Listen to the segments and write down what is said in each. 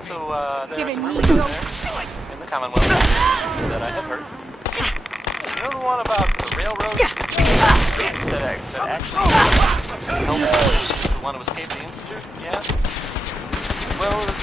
So, there are Giving some me rumors no out there in the Commonwealth that I have heard. You know the one about the railroad that actually helped the one to escape the Institute? Yeah? Well,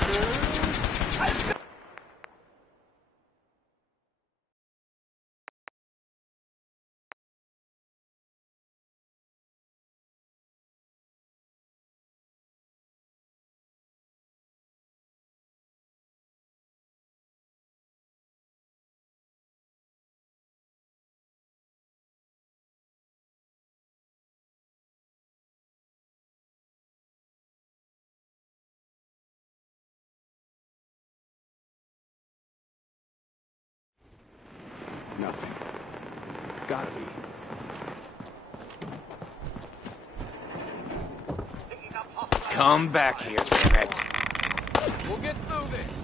Nothing. Gotta be. Come back here, damn it. We'll get through this.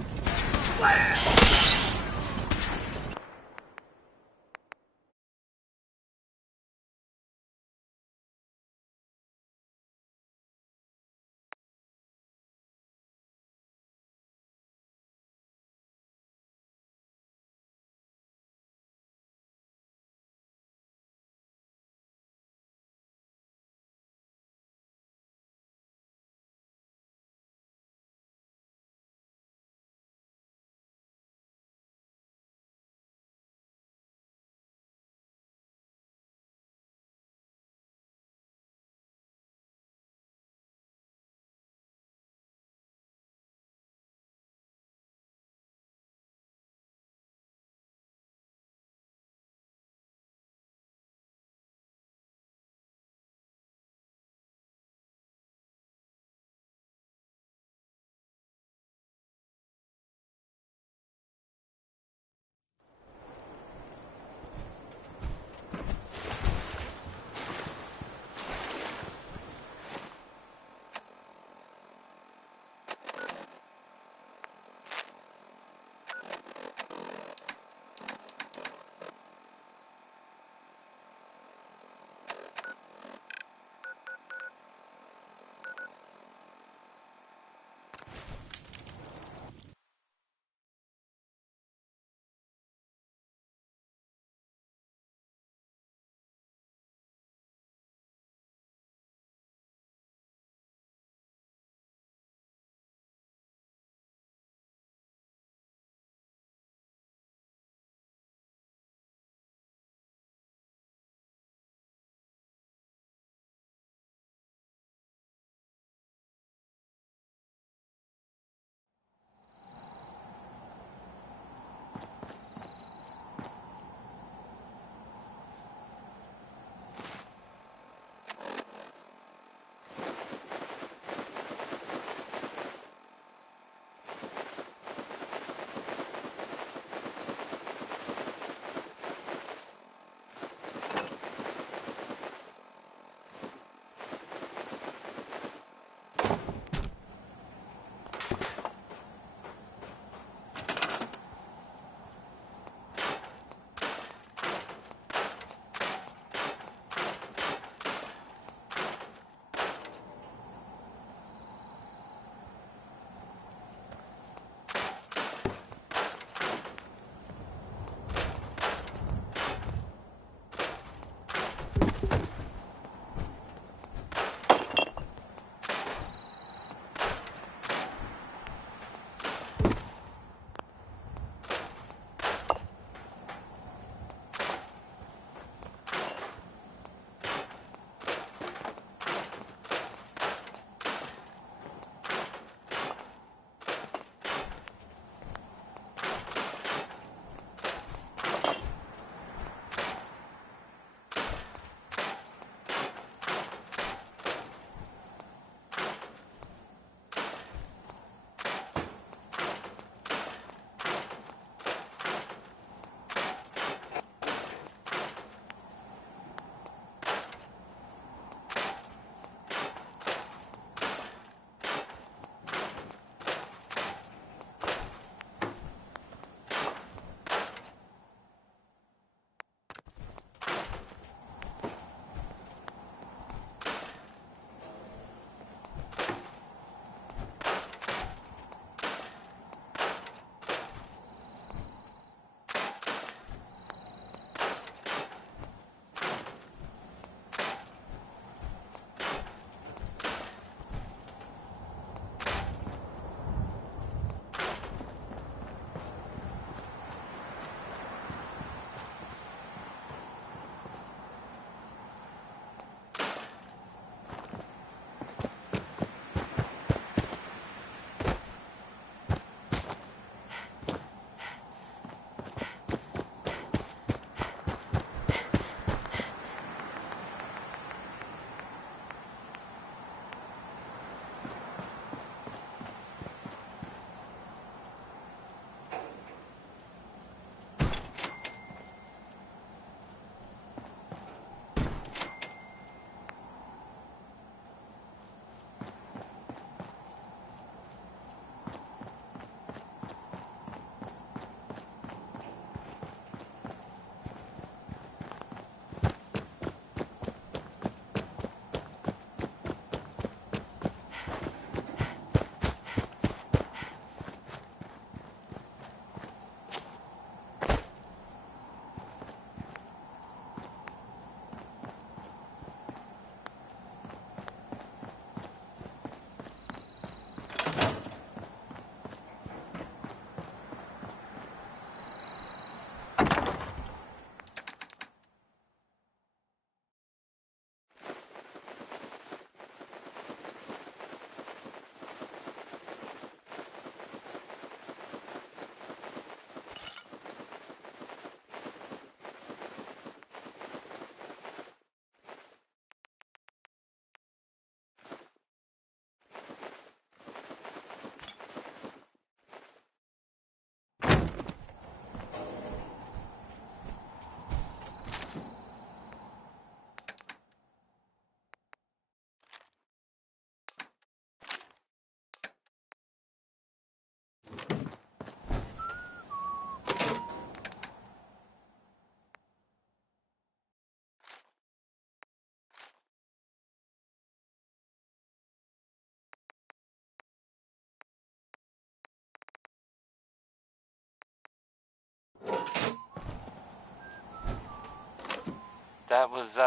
That was,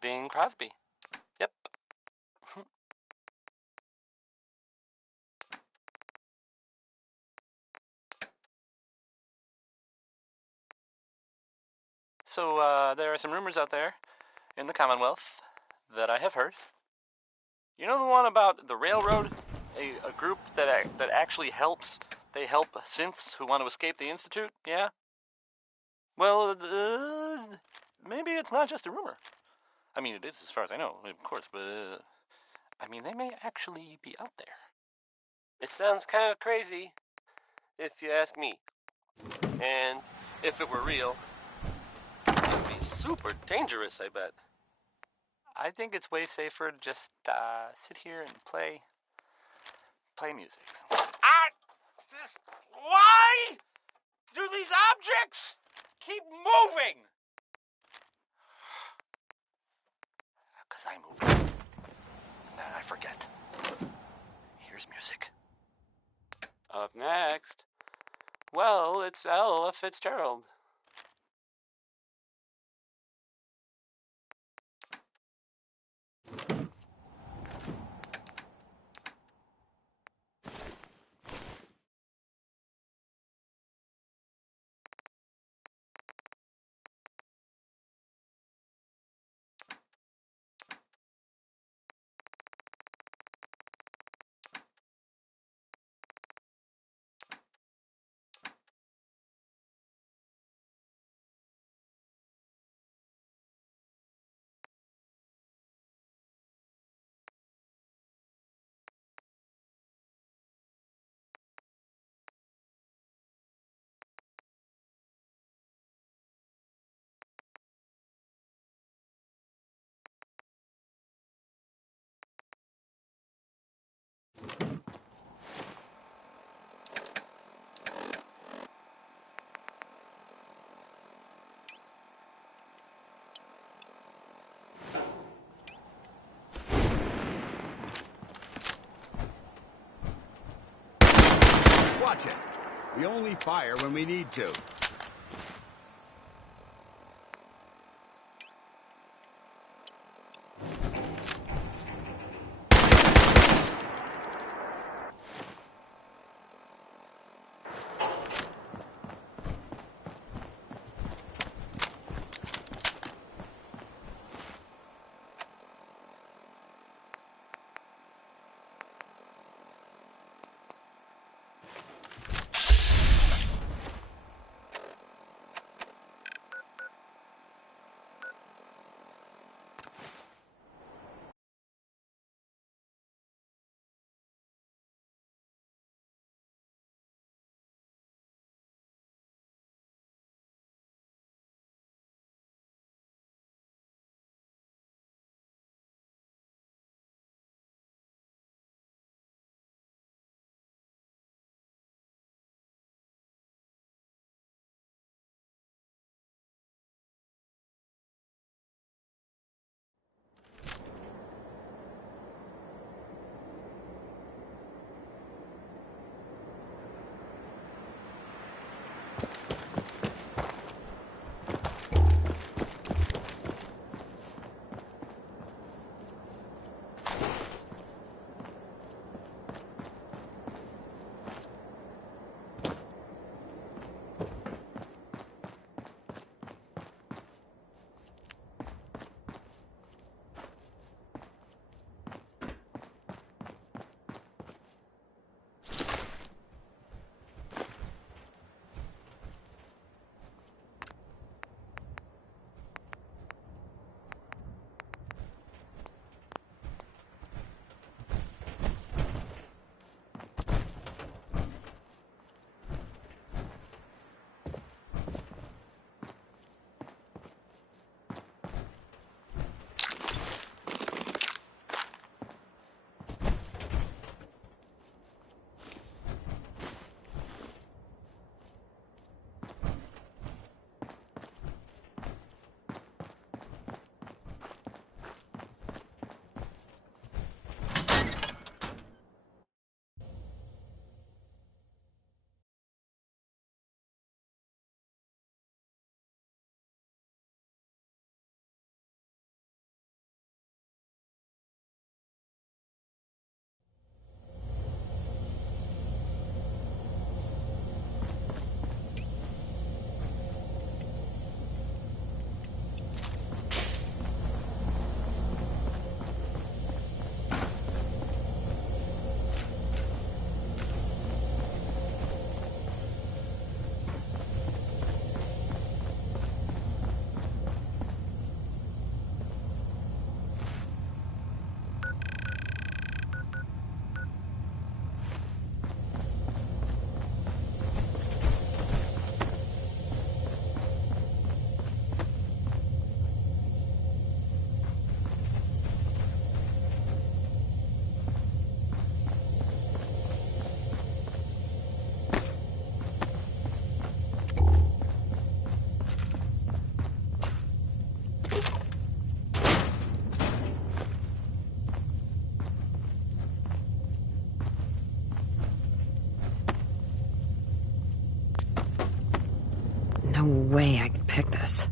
Bing Crosby. Yep. So, there are some rumors out there in the Commonwealth that I have heard. You know the one about the railroad? A group that actually helps. They help synths who want to escape the Institute, yeah? Well, maybe it's not just a rumor. I mean, it is as far as I know, of course, but, I mean, they may actually be out there. It sounds kind of crazy, if you ask me. And if it were real, it'd be super dangerous, I bet. I think it's way safer to just sit here and play music. Why do these objects keep moving? Because I move. And then I forget. Here's music. Up next, well, it's Ella Fitzgerald. Watch it. We only fire when we need to. No way I could pick this.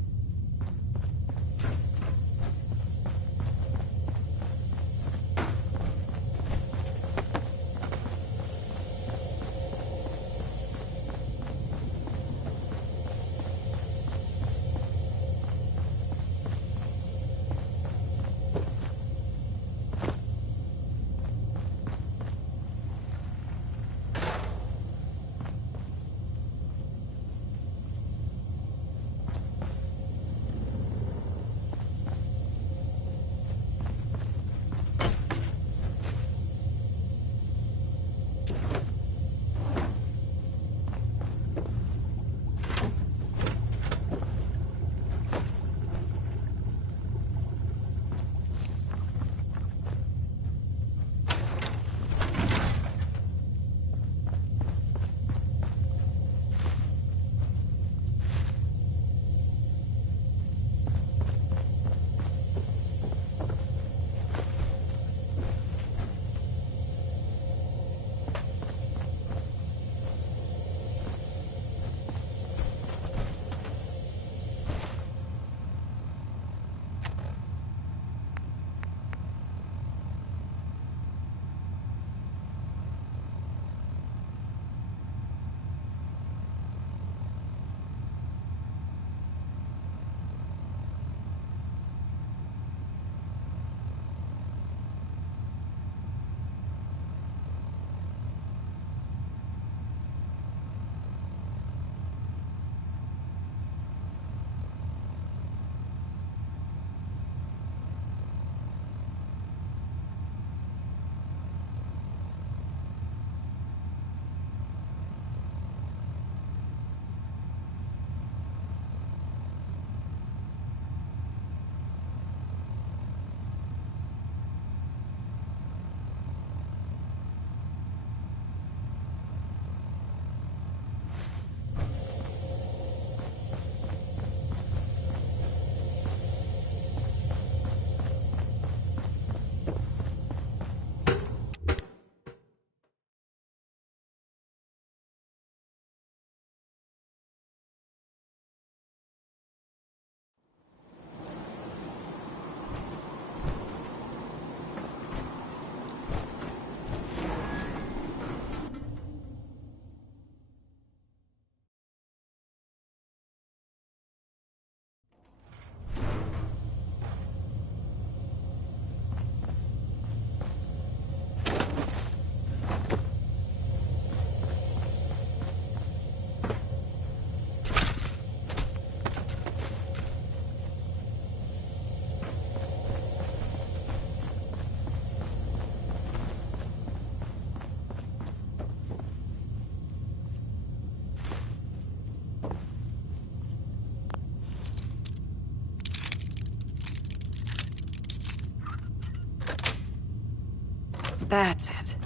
That's it.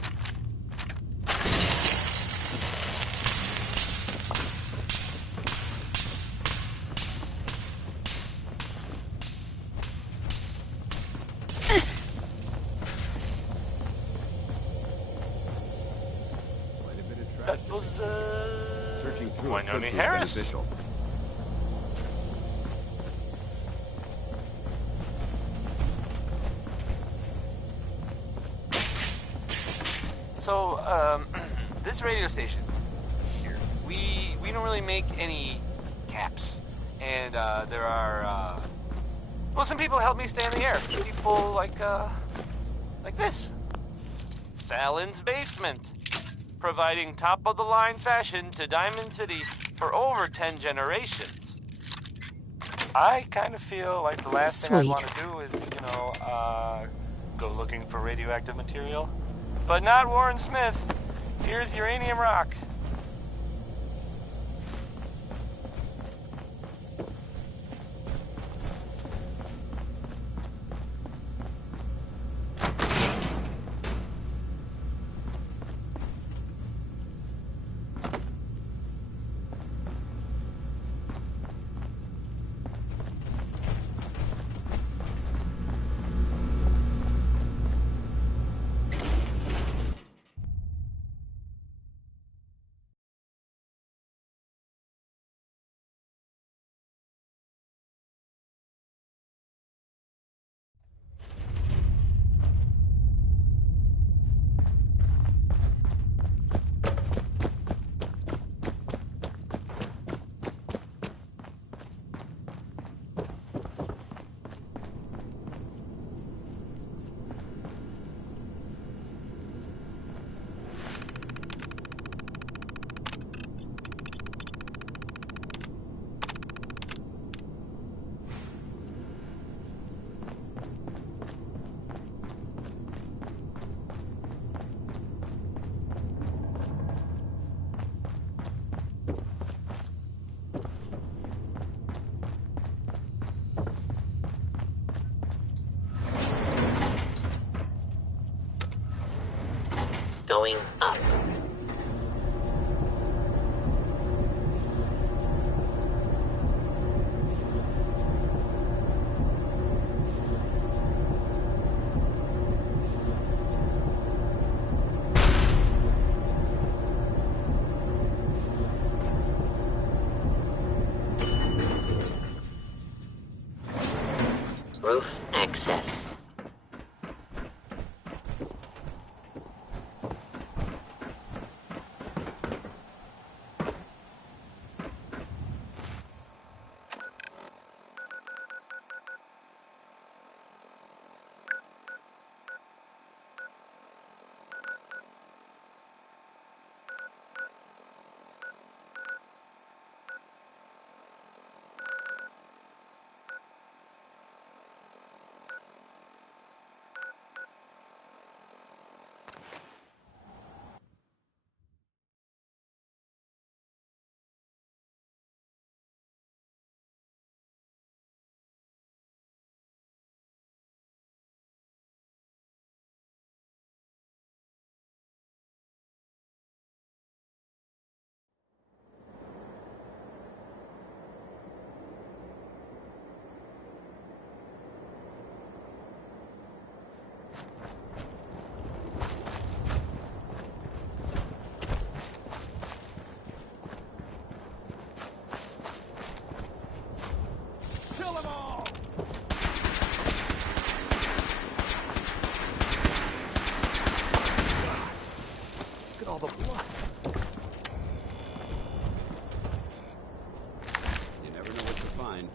Quite a bit of That trash. was, Searching through it Wynonie could be Harris. beneficial. So, this radio station here, we don't really make any caps, and there are well, some people help me stay in the air. People like this, Fallon's Basement, providing top of the line fashion to Diamond City for over 10 generations. I kind of feel like the last thing I'd want to do is, go looking for radioactive material. But not Warren Smith. Here's uranium rock. going up. Roof access. Kill them all! Look at all the blood. You never know what to find.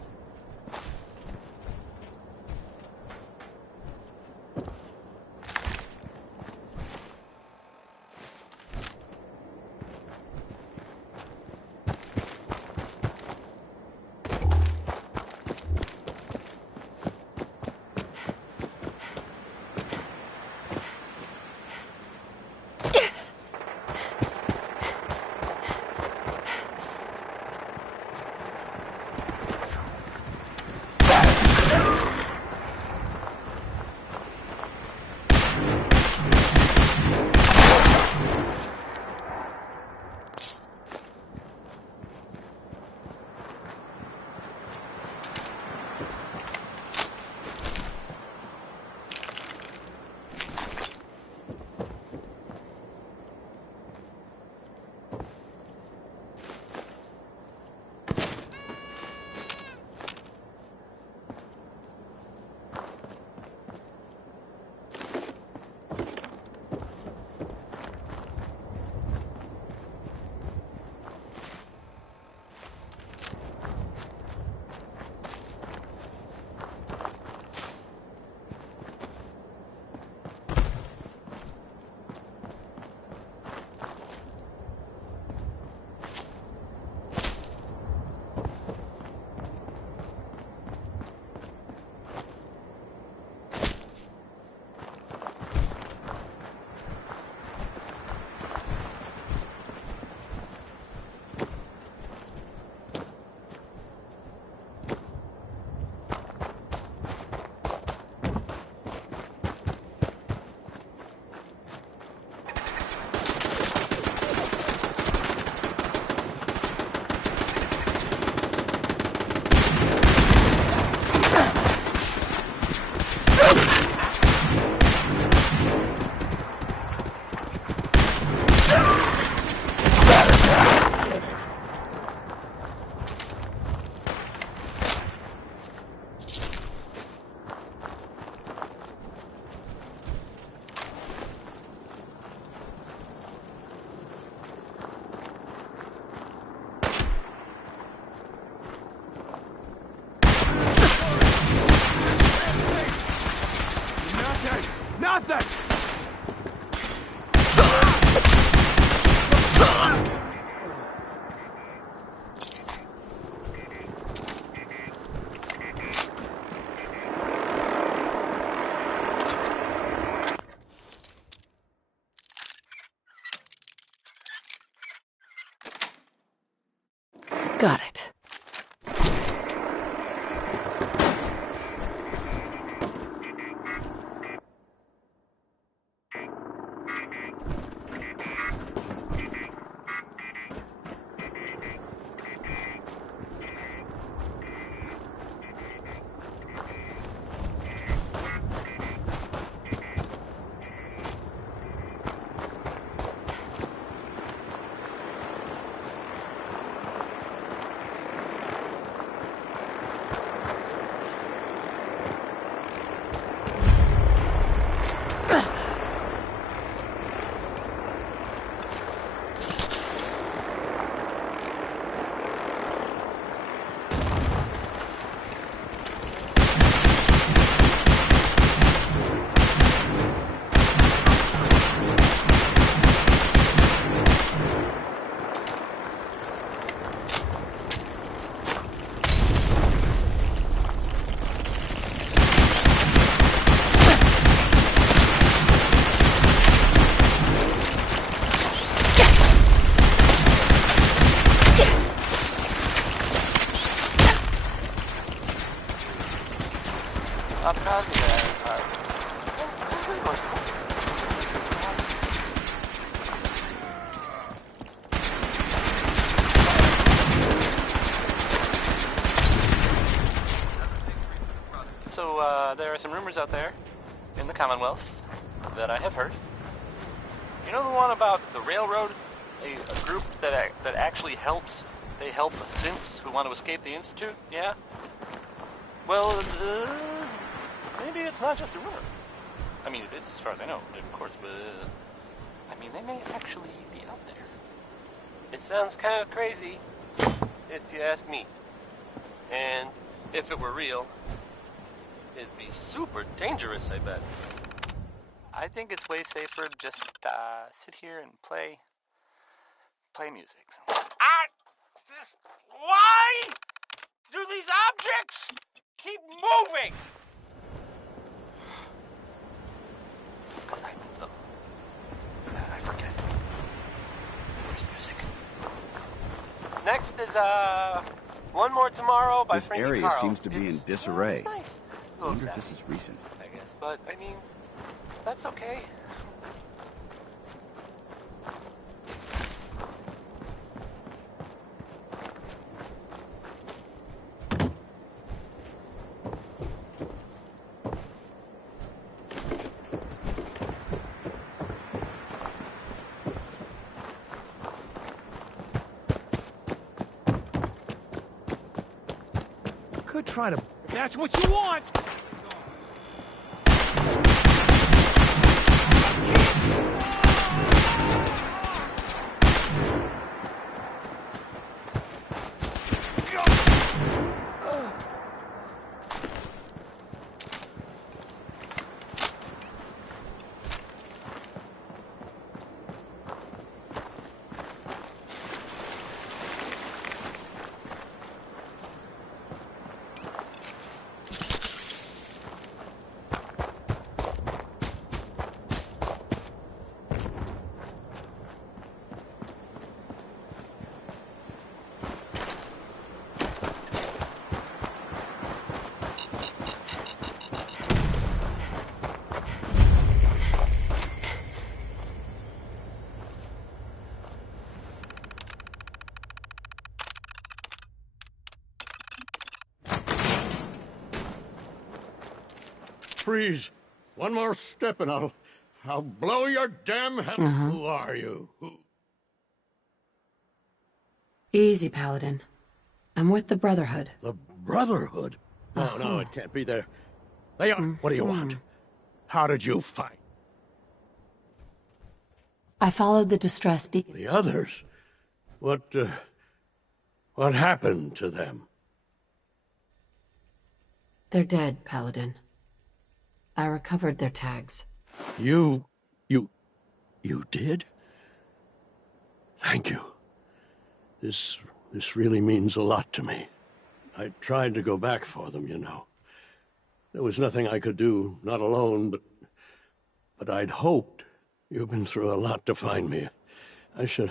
Nothing! Got it. So, there are some rumors out there in the Commonwealth that I have heard. You know the one about the railroad? A group that actually helps. They help synths who want to escape the Institute? Yeah? Well, maybe it's not just a rumor. I mean, it is as far as I know, of course, but I mean, they may actually be out there. It sounds kind of crazy, if you ask me. And if it were real, it'd be super dangerous, I bet. I think it's way safer to just sit here and play music. Why do these objects keep moving? Because I move them. I forget. Where's music? Next is, One More Tomorrow by This Frankie area Carl. seems to be in disarray. It's nice. I wonder if this is recent. I guess, but I mean, that's okay. Could try to... If that's what you want! Freeze. One more step and I'll blow your damn head. Who are you? Easy, Paladin. I'm with the Brotherhood. The Brotherhood? No, it can't be there. They are. What do you want? How did you fight? I followed the distress beacon. The others? What happened to them? They're dead, Paladin. I recovered their tags. You did? Thank you. This really means a lot to me. I tried to go back for them, you know. There was nothing I could do, not alone, but I'd hoped. You've been through a lot to find me. I should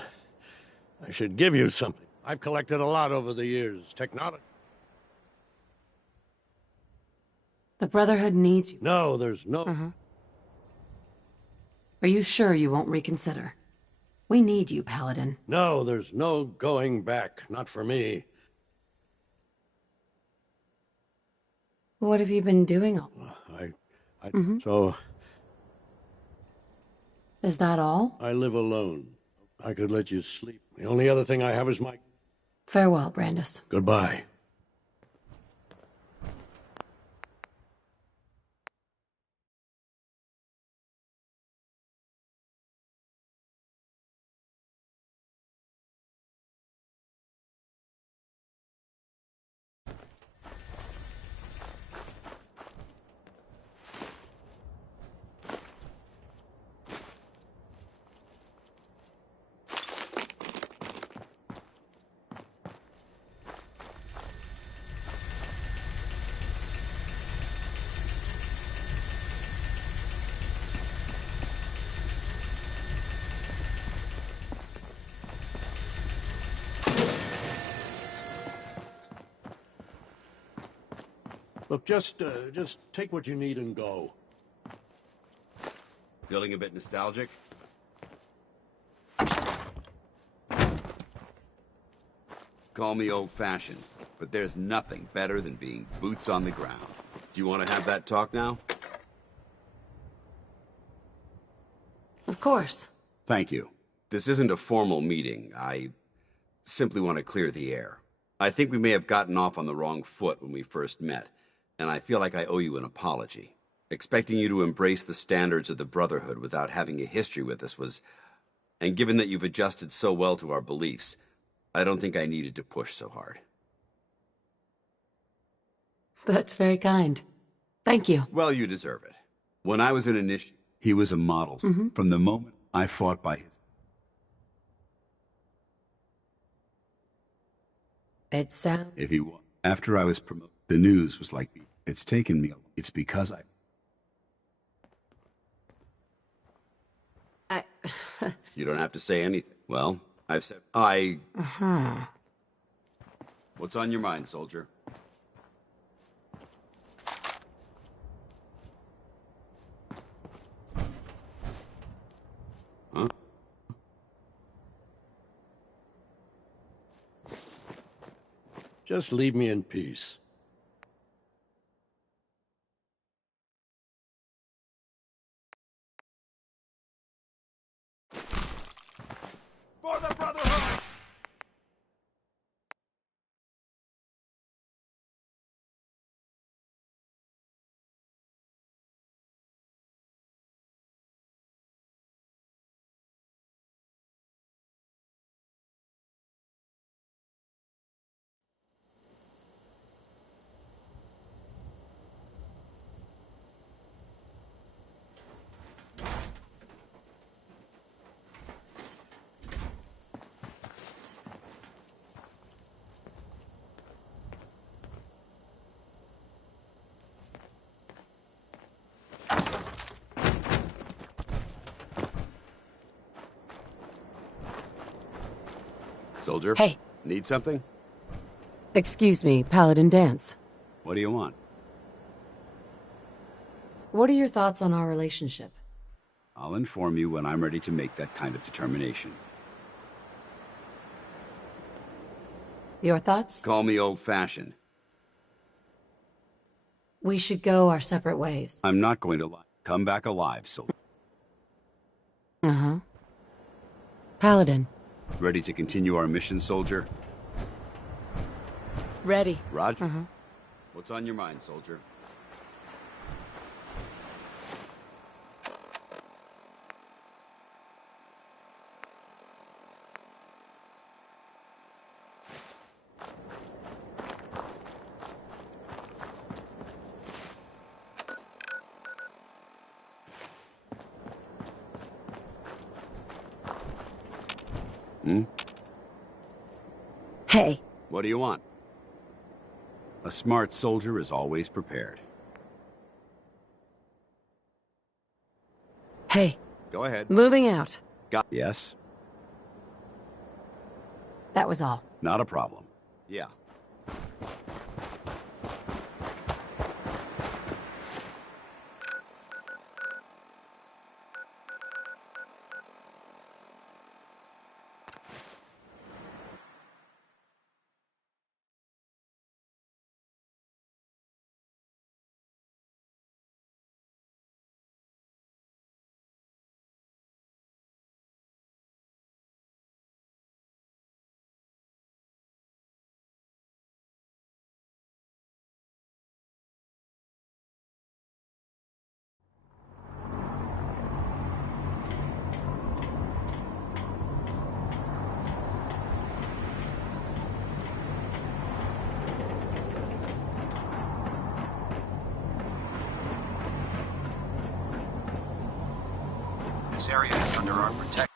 give you something. I've collected a lot over the years. Technology. The Brotherhood needs you. No, there's no... Are you sure you won't reconsider? We need you, Paladin. No, there's no going back. Not for me. What have you been doing? So... Is that all? I live alone. I could let you sleep. The only other thing I have is my... Farewell, Brandis. Goodbye. Look, just take what you need and go. Feeling a bit nostalgic? Call me old-fashioned, but there's nothing better than being boots on the ground. Do you want to have that talk now? Of course. Thank you. This isn't a formal meeting. I simply want to clear the air. I think we may have gotten off on the wrong foot when we first met, and I feel like I owe you an apology. Expecting you to embrace the standards of the Brotherhood without having a history with us was... And given that you've adjusted so well to our beliefs, I don't think I needed to push so hard. That's very kind. Thank you. Well, you deserve it. When I was an initiate, he was a model. From the moment I fought by his... It sounds... If he was. After I was promoted, the news was like, it's taken me... It's because I... You don't have to say anything. Well, I've said... What's on your mind, soldier? Huh? Just leave me in peace. For the Brotherhood! Soldier? Hey. Need something? Excuse me, Paladin Danse. What do you want? What are your thoughts on our relationship? I'll inform you when I'm ready to make that kind of determination. Your thoughts? Call me old-fashioned. We should go our separate ways. I'm not going to lie. Come back alive, soldier. Uh-huh. Paladin. Ready to continue our mission, soldier? Ready. Roger? Uh-huh. What's on your mind, soldier? Hey. What do you want? A smart soldier is always prepared. Hey. Go ahead. Moving out. Yes? That was all. Not a problem. Yeah. This area is under our protection.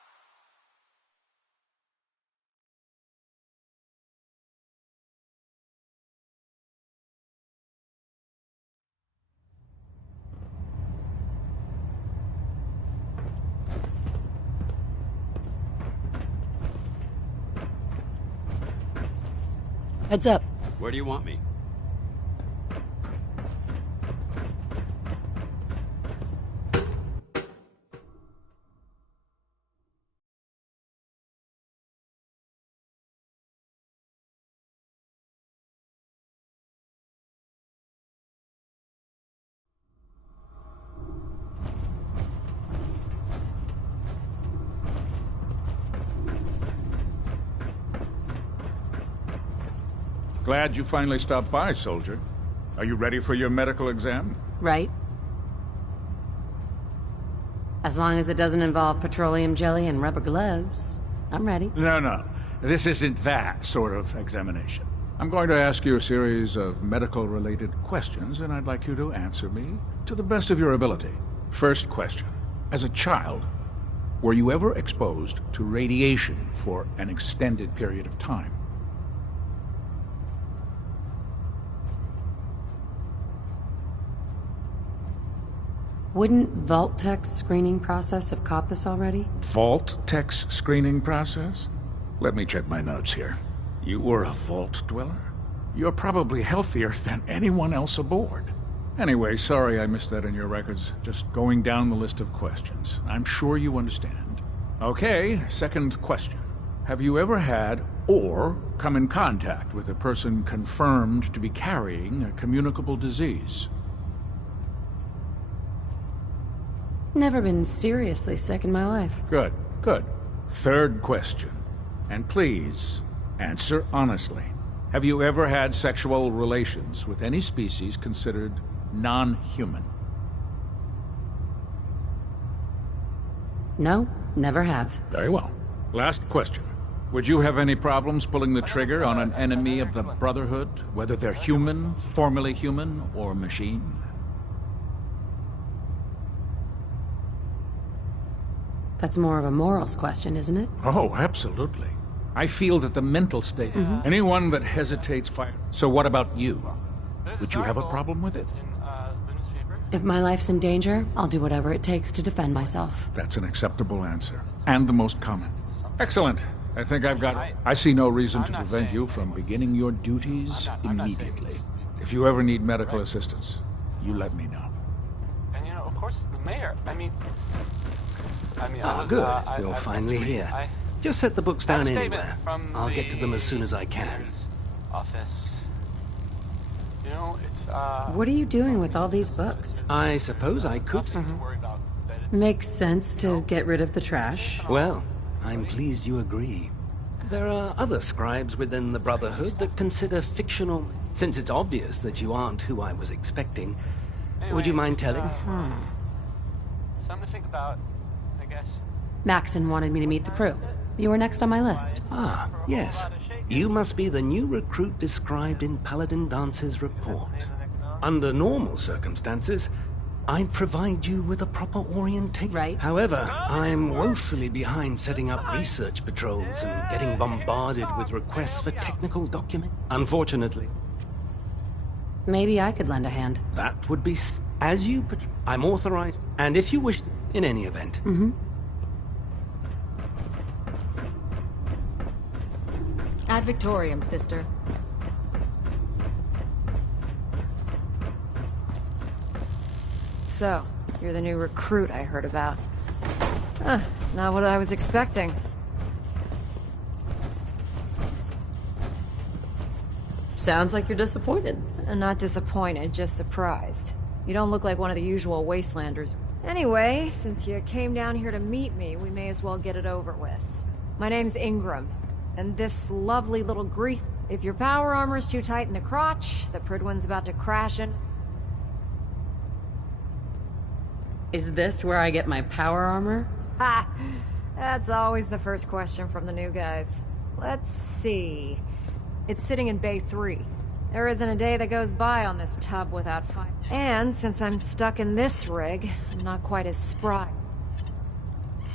Heads up. Where do you want me? Glad you finally stopped by, soldier. Are you ready for your medical exam? Right? As long as it doesn't involve petroleum jelly and rubber gloves, I'm ready. No. This isn't that sort of examination. I'm going to ask you a series of medical-related questions, and I'd like you to answer me to the best of your ability. First question. As a child, were you ever exposed to radiation for an extended period of time? Wouldn't Vault-Tech's screening process have caught this already? Vault-Tech's screening process? Let me check my notes here. You were a Vault Dweller? You're probably healthier than anyone else aboard. Anyway, sorry I missed that in your records. Just going down the list of questions. I'm sure you understand. Okay, second question. Have you ever had or come in contact with a person confirmed to be carrying a communicable disease? Never been seriously sick in my life. Good. Third question. And please, answer honestly. Have you ever had sexual relations with any species considered non-human? No, never have. Very well. Last question. Would you have any problems pulling the trigger on an enemy of the Brotherhood, whether they're human, formerly human, or machine? That's more of a morals question, isn't it? Oh, absolutely. I feel that the mental state... Anyone that hesitates fire... So what about you? Would you have a problem with it? If my life's in danger, I'll do whatever it takes to defend myself. That's an acceptable answer. And the most common. Excellent. I think I've got... I see no reason to prevent you from beginning your duties immediately. If you ever need medical assistance, you let me know. And you know, of course, the mayor, I mean, Good. You're finally here. Just set the books down anywhere. I'll get to them as soon as I can. Office. You know, it's, What are you doing with all these books? I suppose I could. Makes sense to get rid of the trash. Well, I'm pleased you agree. There are other scribes within the Brotherhood that consider fictional... Since it's obvious that you aren't who I was expecting, would you mind telling? Something to think about, I guess. Maxon wanted me to meet the crew. You were next on my list. Ah, yes. You must be the new recruit described in Paladin Dance's report. Under normal circumstances, I'd provide you with a proper orientation. Right. However, I'm woefully behind setting up research patrols and getting bombarded with requests for technical documents. Unfortunately. Maybe I could lend a hand. That would be as you... I'm authorized, and if you wish, in any event. Ad Victoriam, sister. So, you're the new recruit I heard about. Not what I was expecting. Sounds like you're disappointed. Not disappointed, just surprised. You don't look like one of the usual wastelanders. Anyway, since you came down here to meet me, we may as well get it over with. My name's Ingram, and this lovely little grease... If your power armor's too tight in the crotch, the Prydwen's about to crash in... Is this where I get my power armor? Ha! That's always the first question from the new guys. Let's see... It's sitting in Bay 3. There isn't a day that goes by on this tub without fire. And since I'm stuck in this rig, I'm not quite as spry.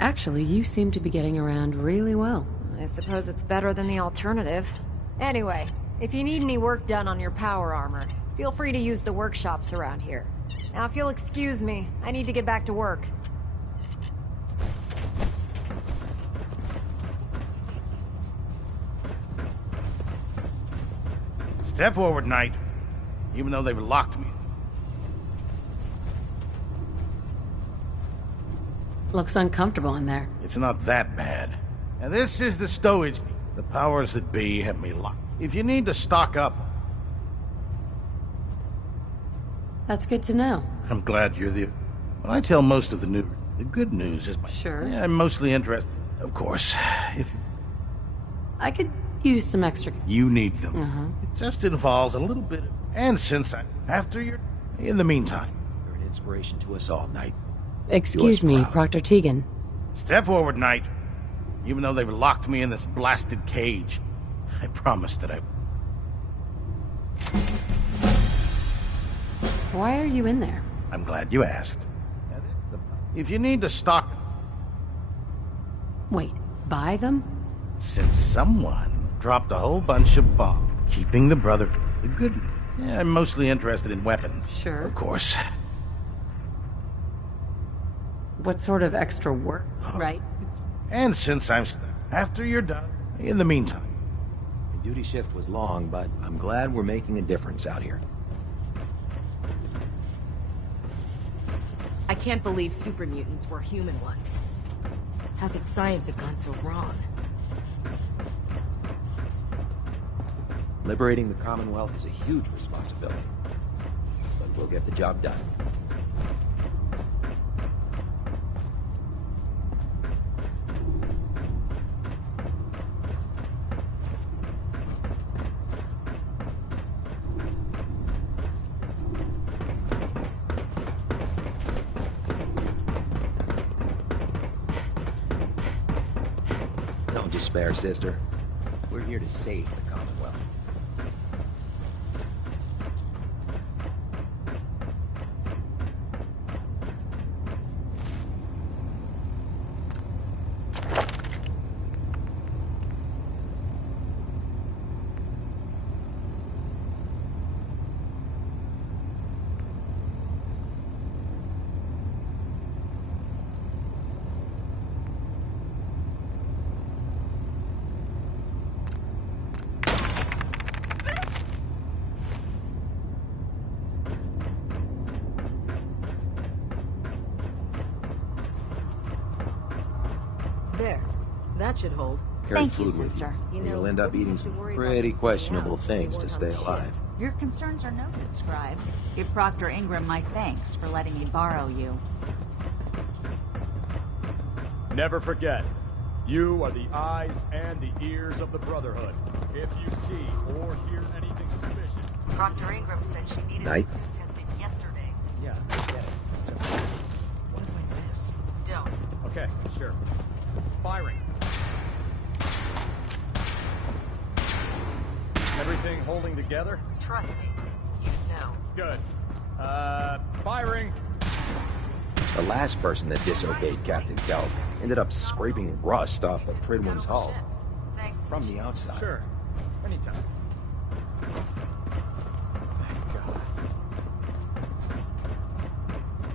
Actually, you seem to be getting around really well. I suppose it's better than the alternative. Anyway, if you need any work done on your power armor, feel free to use the workshops around here. Now, if you'll excuse me, I need to get back to work. Step forward, Knight. Even though they've locked me. Looks uncomfortable in there. It's not that bad. Now this is the stowage. The powers that be have me locked. If you need to stock up... That's good to know. I'm glad you're the... When I tell most of the news, the good news is... Sure. I'm mostly interested. Of course, if... I could Use some extra... You need them. Uh-huh. It just involves a little bit of... And since after you're... In the meantime... You're an inspiration to us all, Knight. Excuse me, Proctor Tegan. Step forward, Knight. Even though they've locked me in this blasted cage, I promised that I... Why are you in there? I'm glad you asked. If you need to stock... Wait, buy them? Since someone dropped a whole bunch of bombs, keeping the brother... The good... Yeah, I'm mostly interested in weapons. Sure. Of course. What sort of extra work, right? And since I'm... After you're done, in the meantime... Your duty shift was long, but I'm glad we're making a difference out here. I can't believe super mutants were human ones. How could science have gone so wrong? Liberating the Commonwealth is a huge responsibility. But we'll get the job done. Don't despair, sister. We're here to save the Commonwealth. There. That should hold. Carry food with you. You'll end up eating some pretty questionable things to stay alive. Your concerns are noted, Scribe. Give Proctor Ingram my thanks for letting me borrow you. Never forget, you are the eyes and the ears of the Brotherhood. If you see or hear anything suspicious... Proctor Ingram said she needed Knight? a suit tested yesterday. Yeah, I get it. Just... What if I miss? Don't. Okay, sure. Firing. Everything holding together? Trust me. You'd know. Good. Firing! The last person that disobeyed Captain Kells ended up scraping rust off the Pridwin's hull. From the outside. Sure. Anytime. Thank God.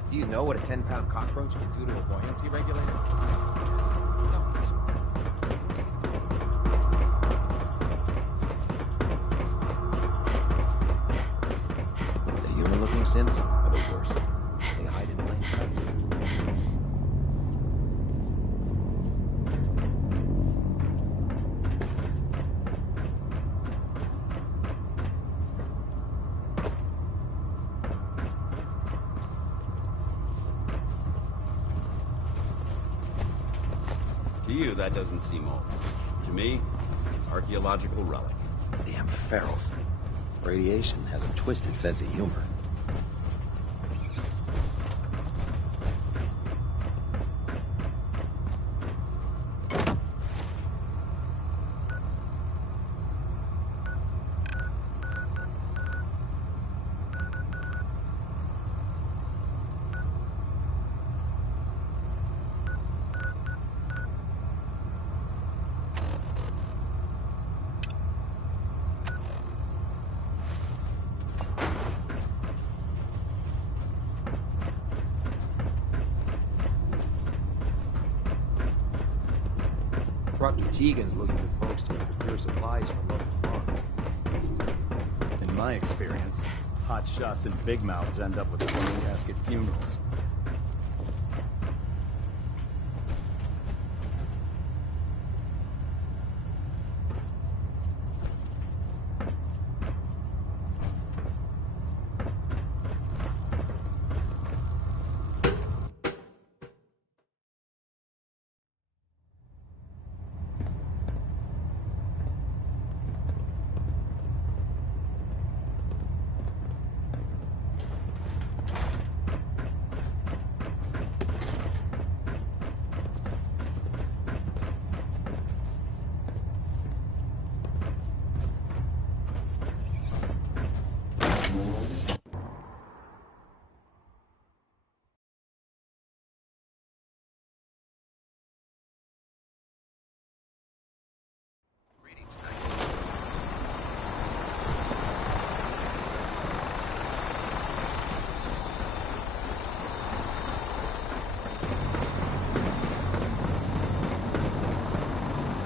Do you know what a 10-pound cockroach can do to a buoyancy regulator? The human-looking synths are the worst. They hide in plain sight. To you, that doesn't seem old. To me, it's an archaeological relic. Damn ferals. Radiation has a twisted sense of humor. Proctor Tegan's looking for folks to procure supplies from local farms. In my experience, hot shots and big mouths end up with closed casket funerals.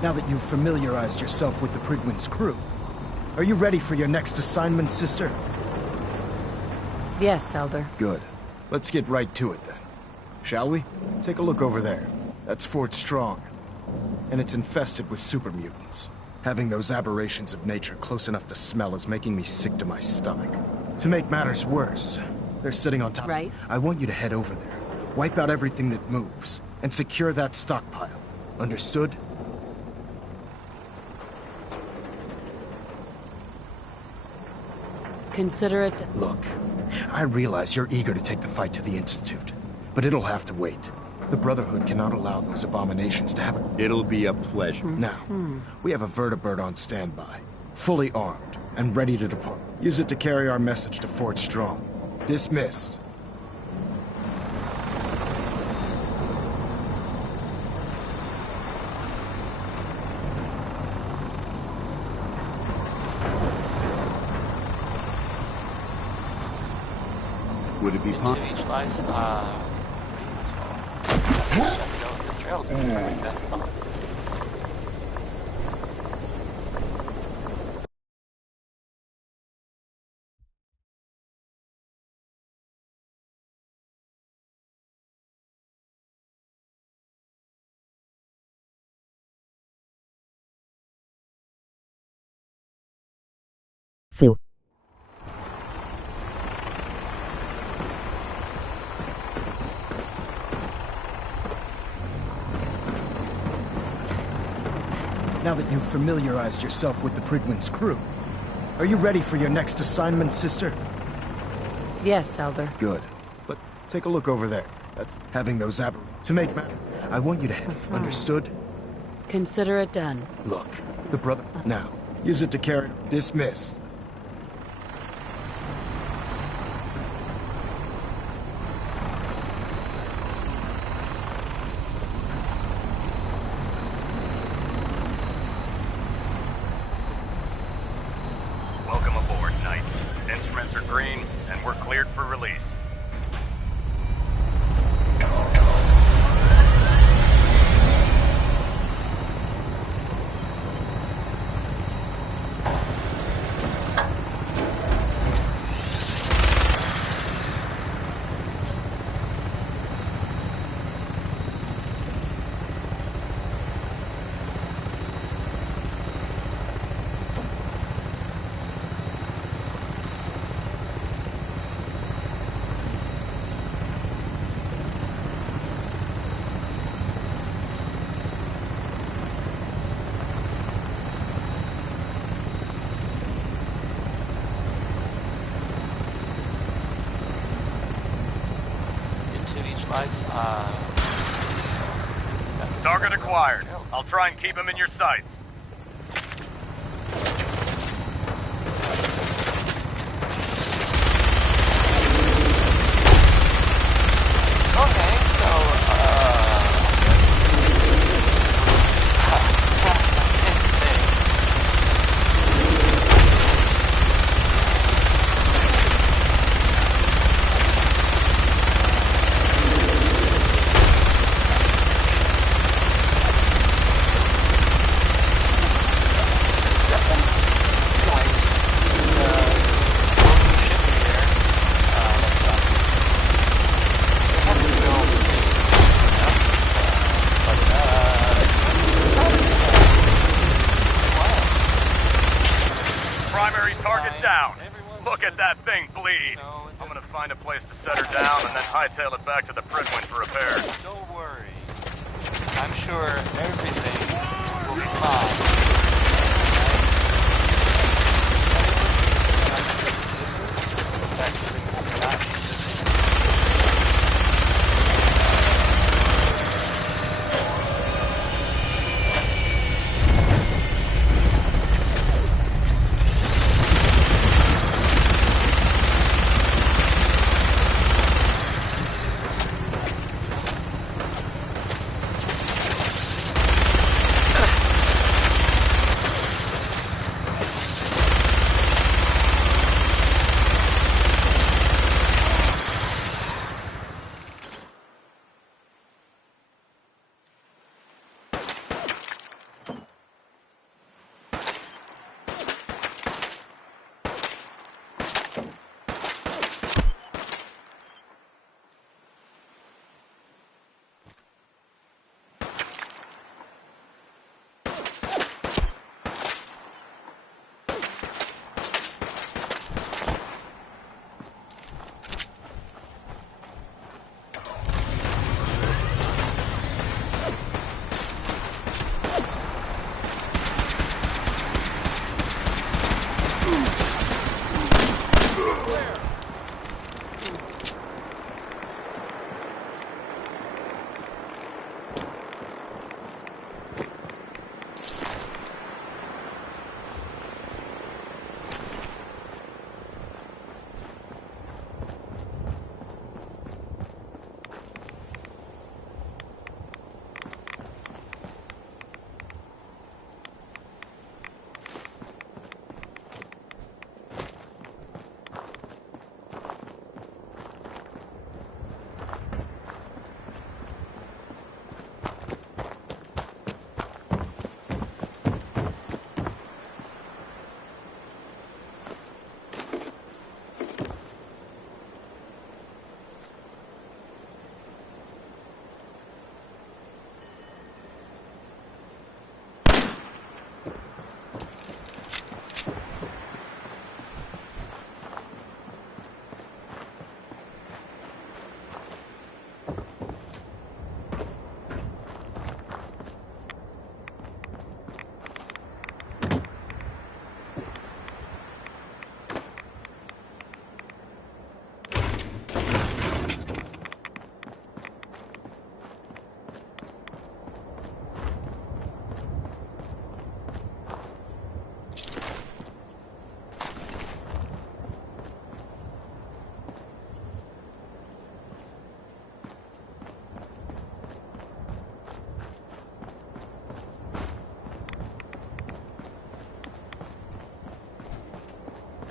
Now that you've familiarized yourself with the Prydwen's crew, are you ready for your next assignment, sister? Yes, Elder. Good. Let's get right to it then. Shall we? Take a look over there. That's Fort Strong. And it's infested with super mutants. Having those aberrations of nature close enough to smell is making me sick to my stomach. To make matters worse, they're sitting on top. Right. I want you to head over there, wipe out everything that moves, and secure that stockpile. Understood? Consider it... Look, I realize you're eager to take the fight to the Institute, but it'll have to wait. The Brotherhood cannot allow those abominations to have it. It'll be a pleasure. Now, we have a vertibird on standby, fully armed, and ready to depart. Use it to carry our message to Fort Strong. Dismissed. Would it be Into possible? each life, Phil. Now that you've familiarized yourself with the Prydwen's crew, are you ready for your next assignment, sister? Yes, Elder. Good. But take a look over there. That's having those to make matter. I want you to Understood? Consider it done. Look, the brother... Now, use it to carry... Dismissed. Welcome aboard, Knight. Instruments are green, and we're cleared for release. Target acquired. I'll try and keep him in your sights. Okay, so, Primary target down. Look at that thing bleed. I'm gonna find a place to set her down and then hightail it back to the Prydwen for repair. Don't worry. I'm sure everything will be fine.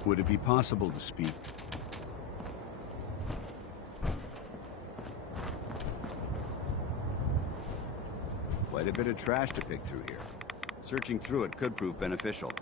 Would it be possible to speak? Quite a bit of trash to pick through here. Searching through it could prove beneficial.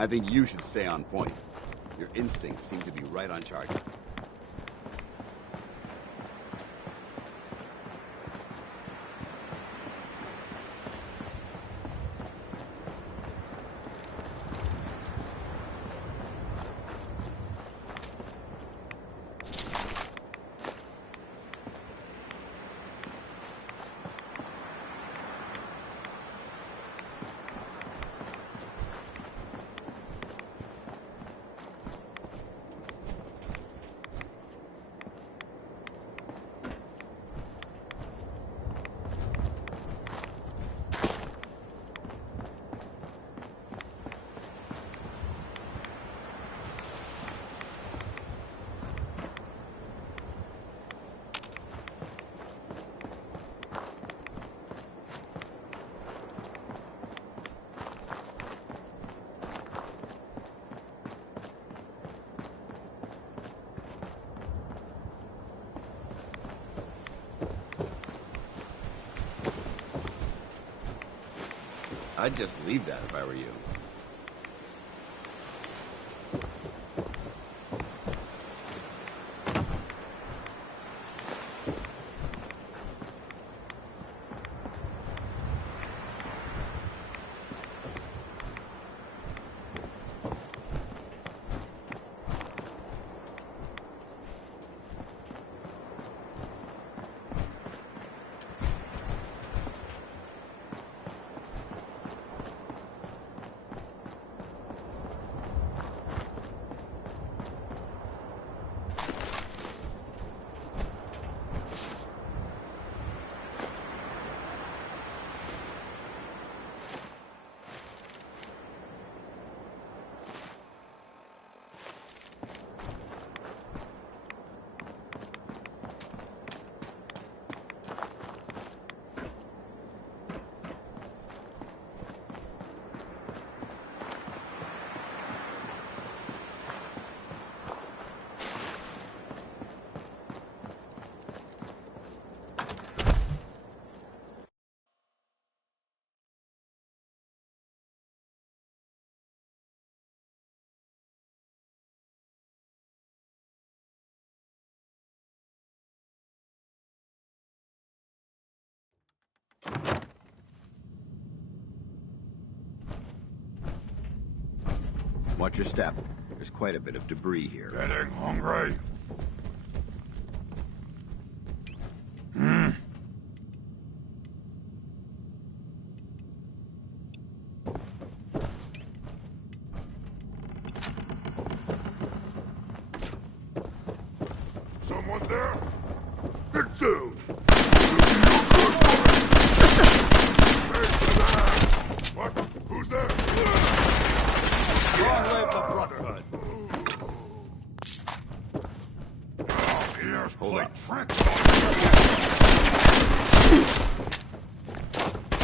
I think you should stay on point. Your instincts seem to be right on target. I'd just leave that if I were you. Watch your step. There's quite a bit of debris here. Getting hungry. Someone there? Big dude! What? Who's there? Long live the Brotherhood! Hold on.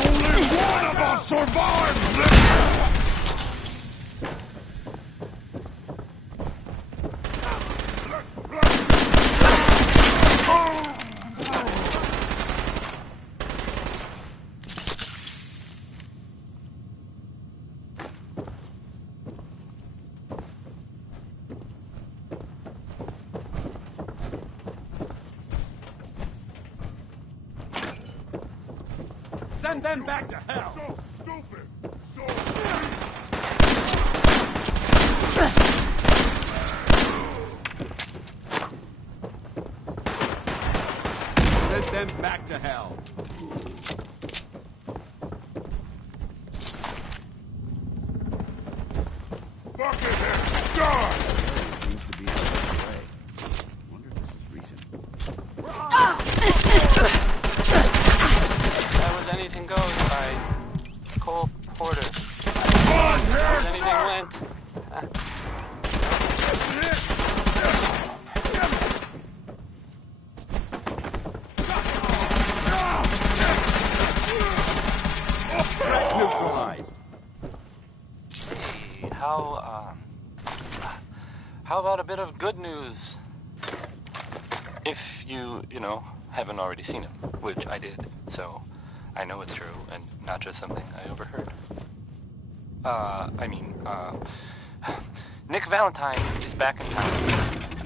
Only one of us survives this! Send them back to hell! So stupid! So Send them back to hell! Buckethead! Die! Seems to be out of the way. Wonder if this is recent. That was Anything Goes by Cole Porter. As anything went. Threat neutralized! Hey, how about a bit of good news? If you haven't already seen it, which I did, so I know it's true and not just something I overheard. Nick Valentine is back in town.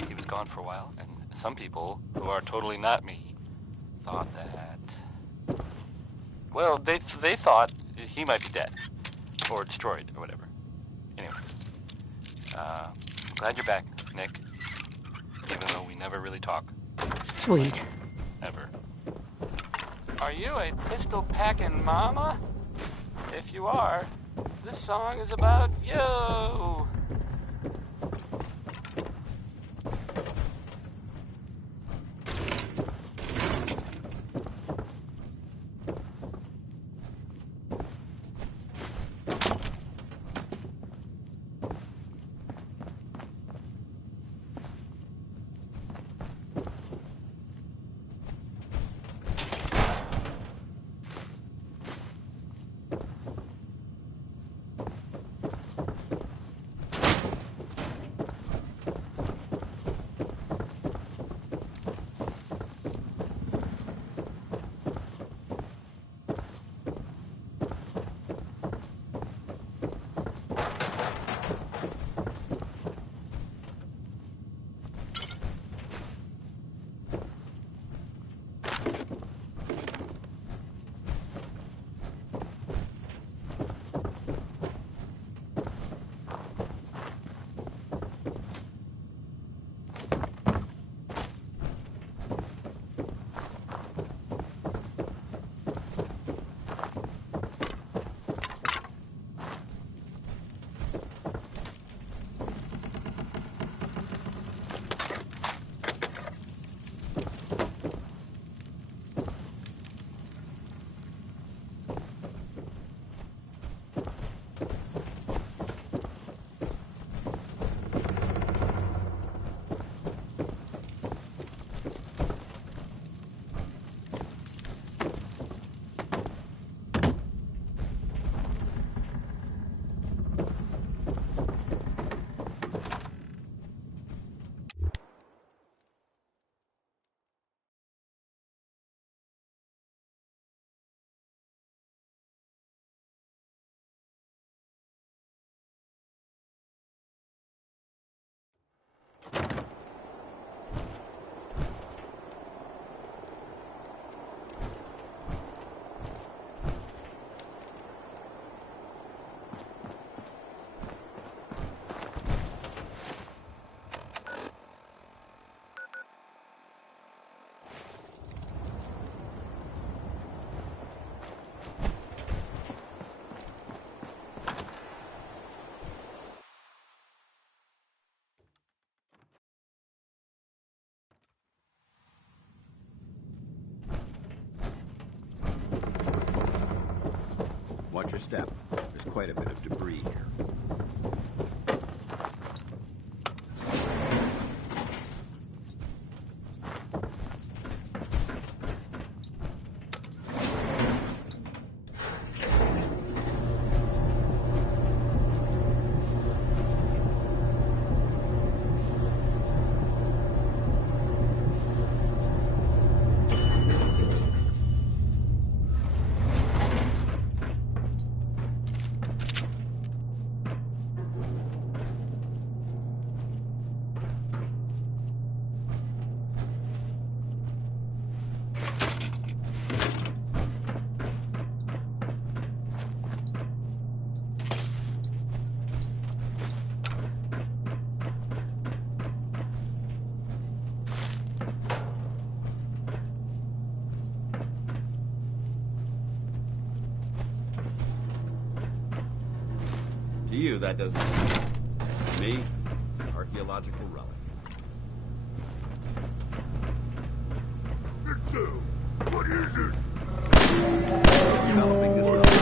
He was gone for a while, and some people, who are totally not me, thought that... Well, they thought he might be dead, or destroyed, or whatever. Anyway, glad you're back, Nick, even though we never really talk. Sweet. Ever. Are you a pistol-packing mama? If you are, this song is about you. Watch your step. There's quite a bit of debris here. To you, that doesn't seem. To me, it's an archaeological relic. What is it? Developing this stuff.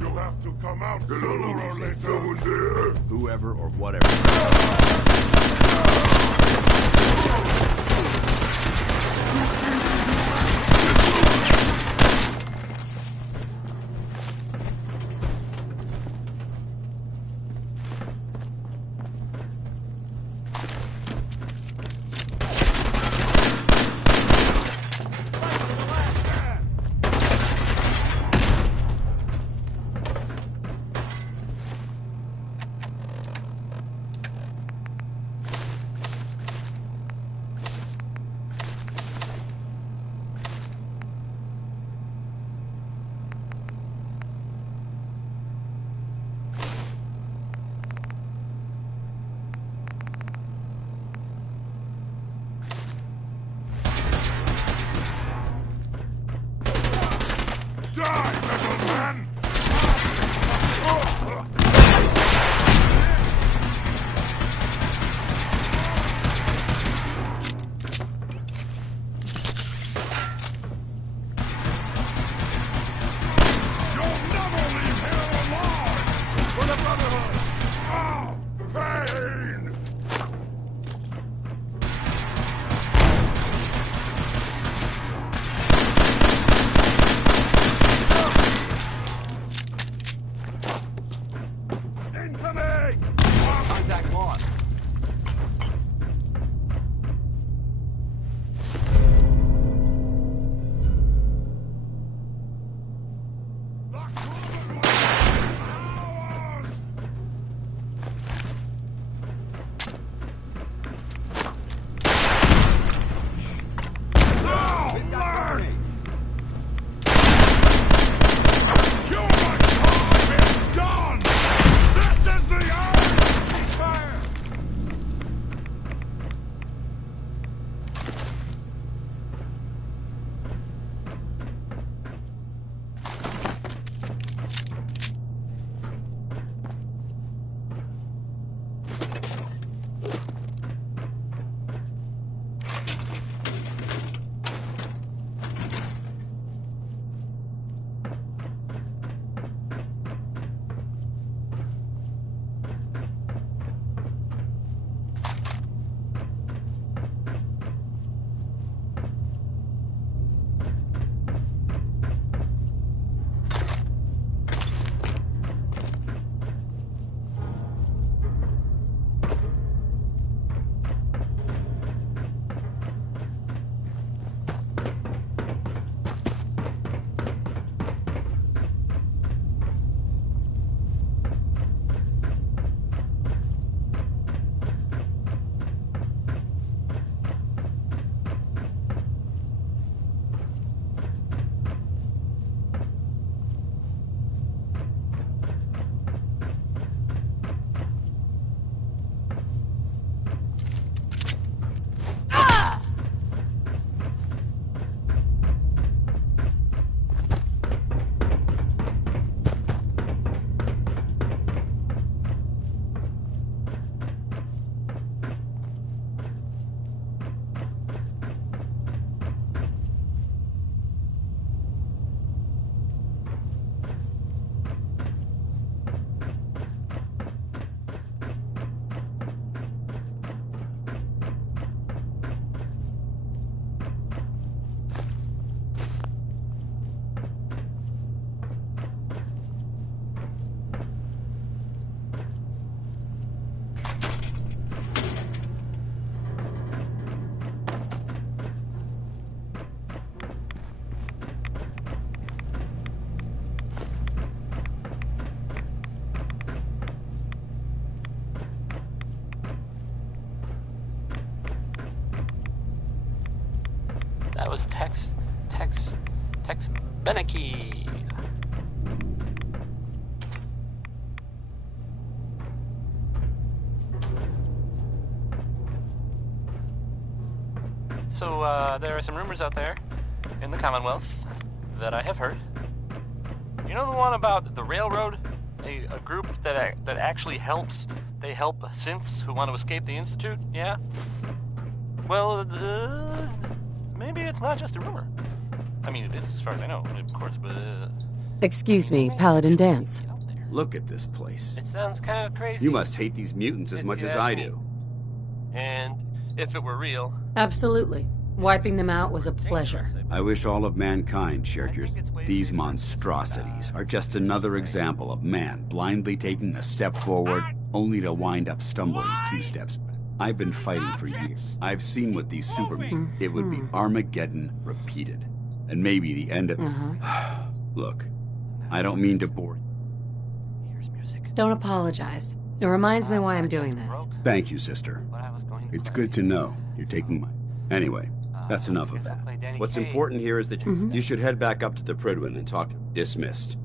You'll have to come out sooner or later. Whoever or whatever. that was Tex Beneke. So, there are some rumors out there in the Commonwealth that I have heard. You know the one about the railroad? A group that actually helps. They help synths who want to escape the Institute, yeah? Well, maybe it's not just a rumor. I mean, it is, as far as I know, of course, but... Excuse me, Paladin Danse. Look at this place. It sounds kind of crazy. You must hate these mutants as much as I do. And if it were real... Absolutely. Wiping them out was a pleasure. I wish all of mankind shared your... These monstrosities are just another example of man blindly taking a step forward, only to wind up stumbling 2 steps back. I've been fighting for years. I've seen what these super mutants... It would be Armageddon repeated. And maybe the end of... Look, I don't mean to bore you. Don't apologize. It reminds me why I'm doing this. Thank you, sister. It's good to know you're taking my... Anyway, that's enough of that. What's important here is that you should head back up to the Prydwen and talk to... Dismissed.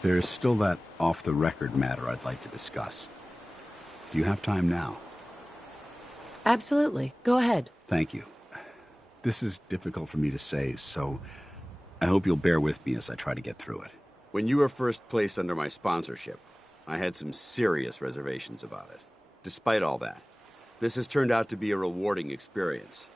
There's still that off-the-record matter I'd like to discuss. Do you have time now? Absolutely. Go ahead. Thank you. This is difficult for me to say, so I hope you'll bear with me as I try to get through it. When you were first placed under my sponsorship, I had some serious reservations about it. Despite all that, this has turned out to be a rewarding experience.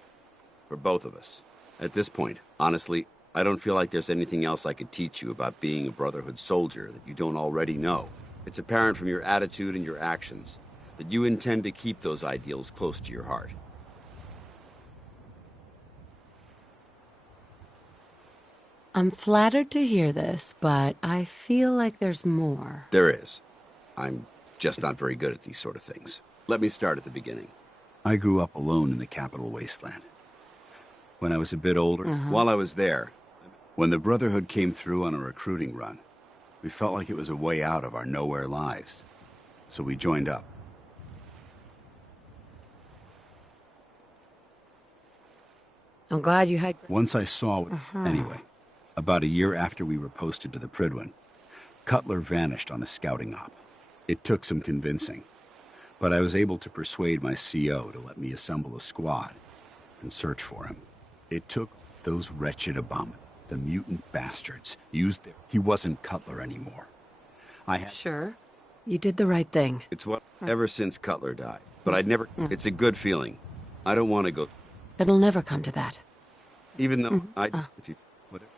For both of us. At this point, honestly, I don't feel like there's anything else I could teach you about being a Brotherhood soldier that you don't already know. It's apparent from your attitude and your actions that you intend to keep those ideals close to your heart. I'm flattered to hear this, but I feel like there's more. There is. I'm just not very good at these sort of things. Let me start at the beginning. I grew up alone in the Capital Wasteland. When I was a bit older, while I was there, when the Brotherhood came through on a recruiting run, we felt like it was a way out of our nowhere lives. So we joined up. I'm glad you had... Once I saw... Anyway, about a year after we were posted to the Prydwen, Cutler vanished on a scouting op. It took some convincing, but I was able to persuade my CO to let me assemble a squad and search for him. It took those wretched abominations, the mutant bastards, used their... He wasn't Cutler anymore. I had... Sure. You did the right thing. It's what... Ever since Cutler died. But I'd never... It's a good feeling. I don't want to go... It'll never come to that. Even though if you... Whatever.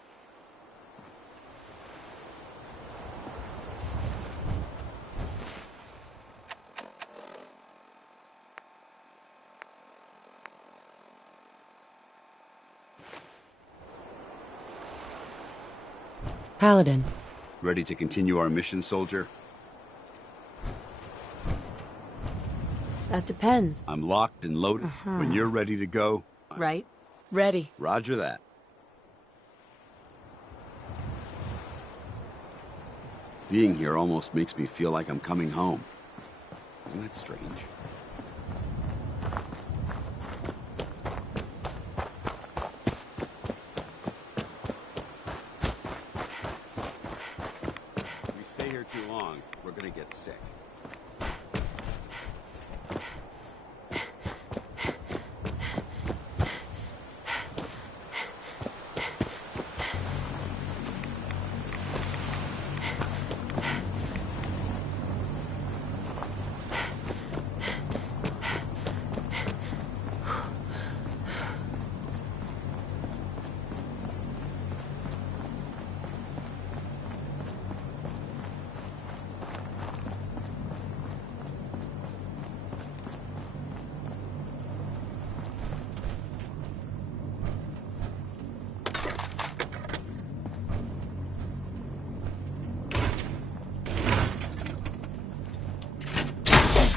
Paladin. Ready to continue our mission, soldier? That depends. I'm locked and loaded. When you're ready to go... Right. Ready. Roger that. Being here almost makes me feel like I'm coming home. Isn't that strange? If we stay here too long, we're gonna get sick.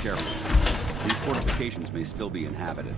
careful. These fortifications may still be inhabited.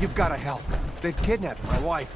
You've gotta help. They've kidnapped my wife.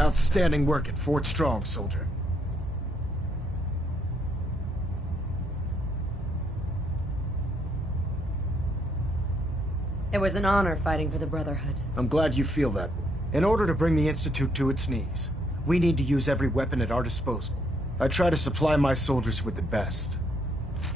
Outstanding work at Fort Strong, soldier. It was an honor fighting for the Brotherhood. I'm glad you feel that way. In order to bring the Institute to its knees, we need to use every weapon at our disposal. I try to supply my soldiers with the best.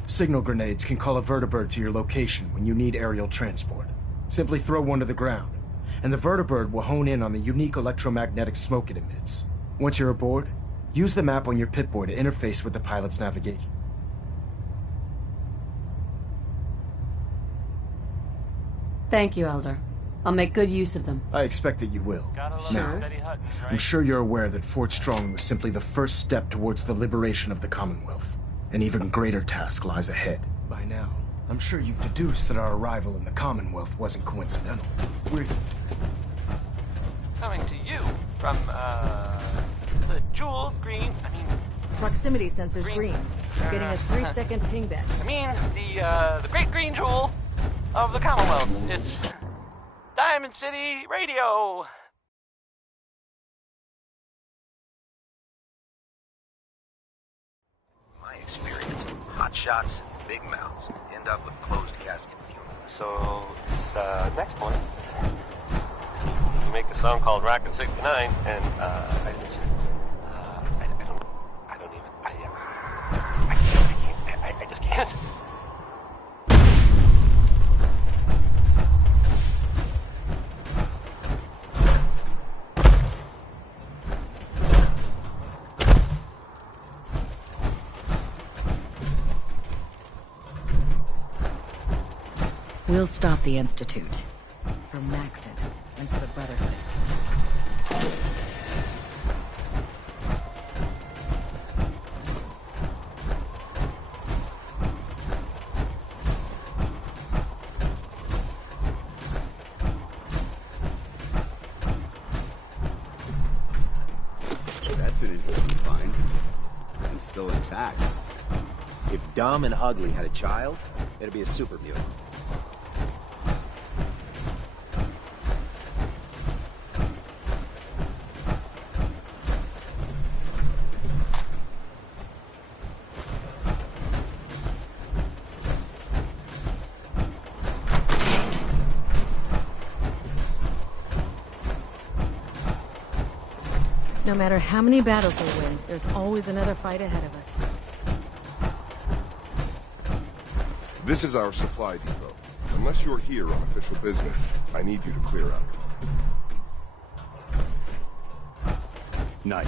Signal grenades can call a vertibird to your location when you need aerial transport. Simply throw one to the ground, and the vertibird will hone in on the unique electromagnetic smoke it emits. Once you're aboard, use the map on your Pip-Boy to interface with the pilot's navigation. Thank you, Elder. I'll make good use of them. I expect that you will. Now, I'm sure you're aware that Fort Strong was simply the first step towards the liberation of the Commonwealth. An even greater task lies ahead. By now, I'm sure you've deduced that our arrival in the Commonwealth wasn't coincidental. We're coming to you from, the Jewel Green, Proximity sensor's green. You're getting a 3-second ping back. The Great Green Jewel of the Commonwealth. It's Diamond City Radio. My experience, hot shots and big mouths end up with closed casket funeral. So, this next one, you make a song called Rockin' 69, and I just can't. We'll stop the Institute. For Maxon, and for the Brotherhood. That's an interesting find. And still intact. If Dom and Ugly had a child, it'd be a super mutant. No matter how many battles we win, there's always another fight ahead of us. This is our supply depot. Unless you're here on official business, I need you to clear out. Night.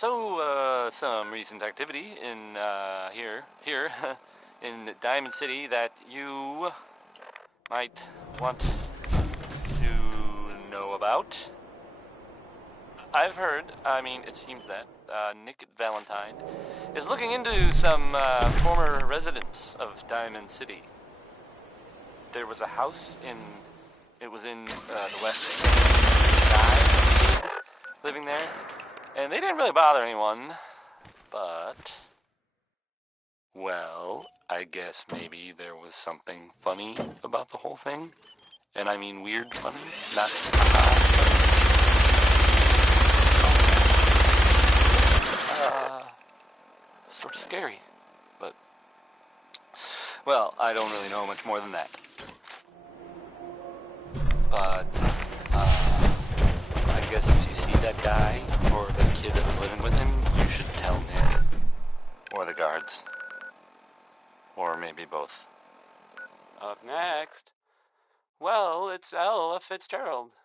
So, some recent activity in, here, in Diamond City that you might want to know about. I've heard, it seems that, Nick Valentine is looking into some, former residents of Diamond City. There was a house it was in, the West Side, living there. And they didn't really bother anyone, but, well, I guess maybe there was something funny about the whole thing. And I mean weird funny, not sort of scary, but, well, I don't really know much more than that. But, I guess if you see that guy, or the kid that was living with him, you should tell Nick. Or the guards. Or maybe both. Up next, well, it's Ella Fitzgerald.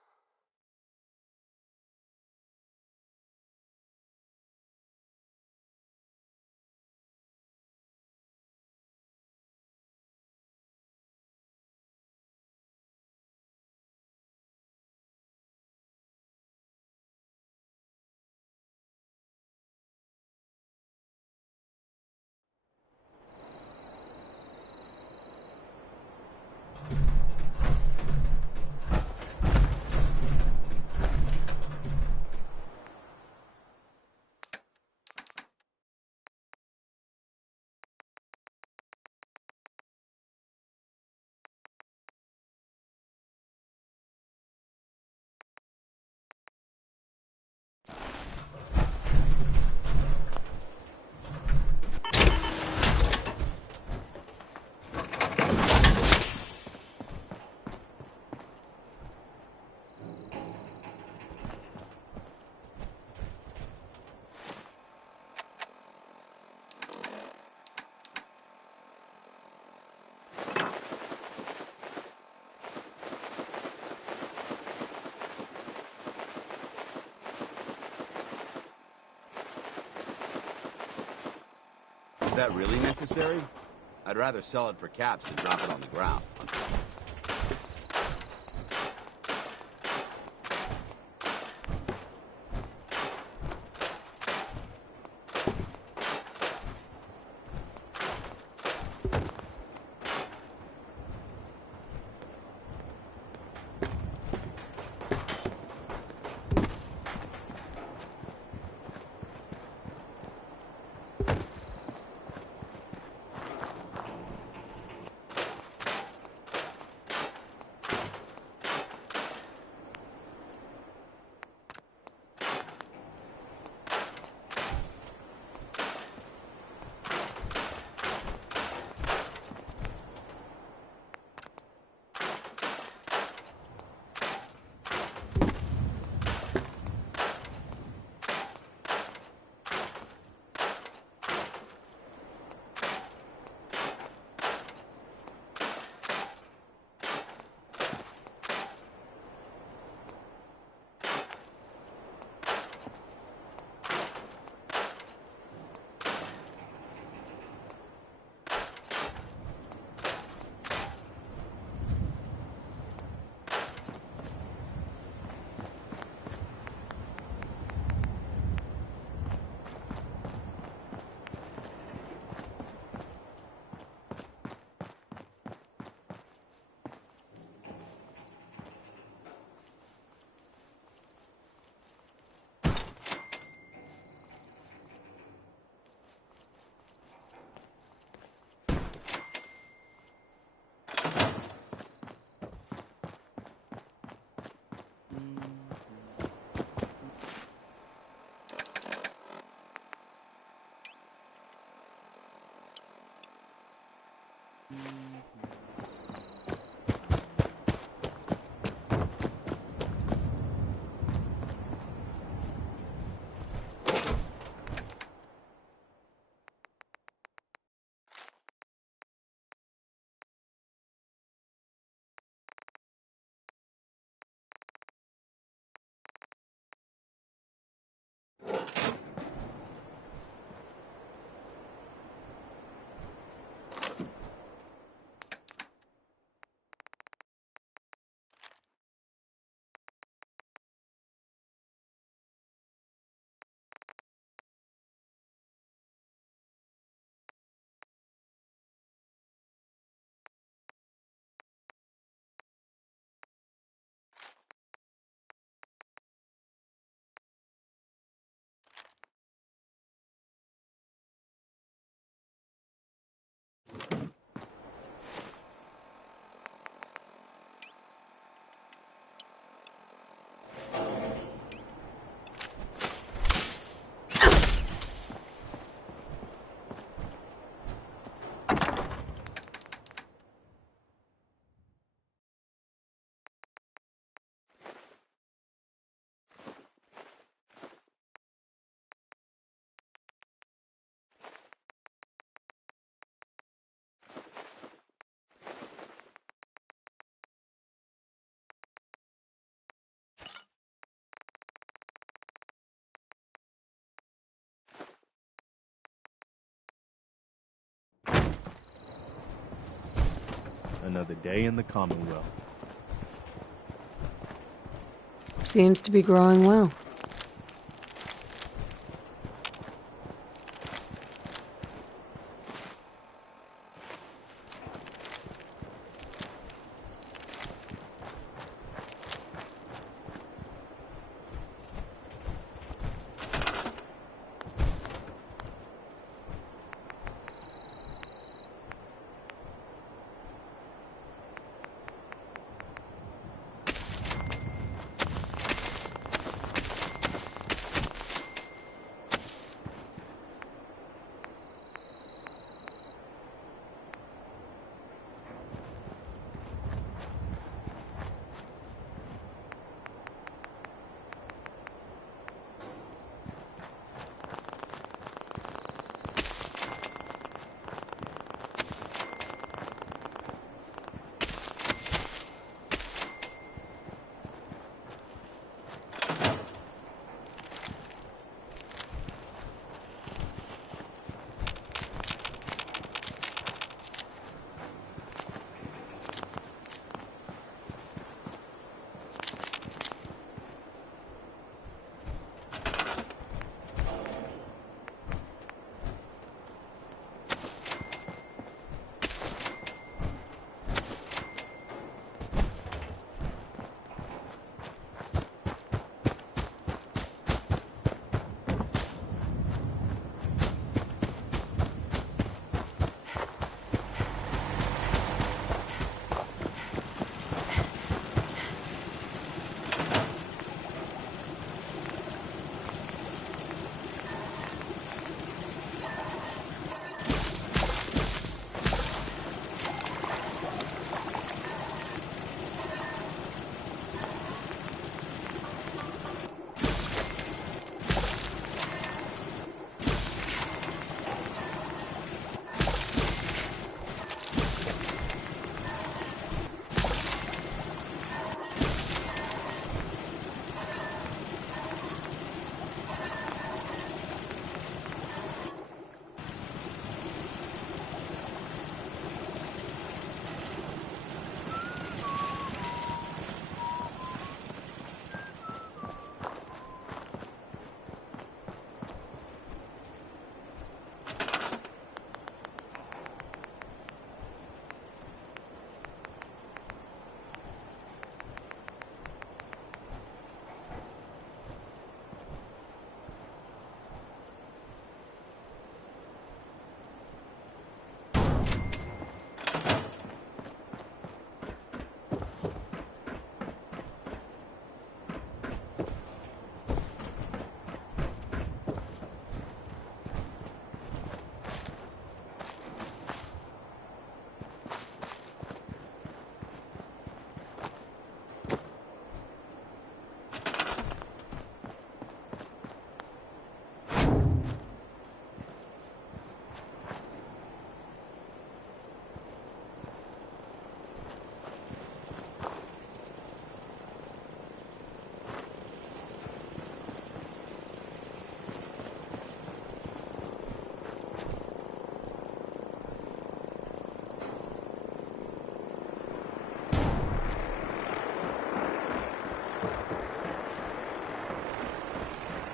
Is that really necessary? I'd rather sell it for caps than drop it on the ground. another day in the Commonwealth. Seems to be growing well.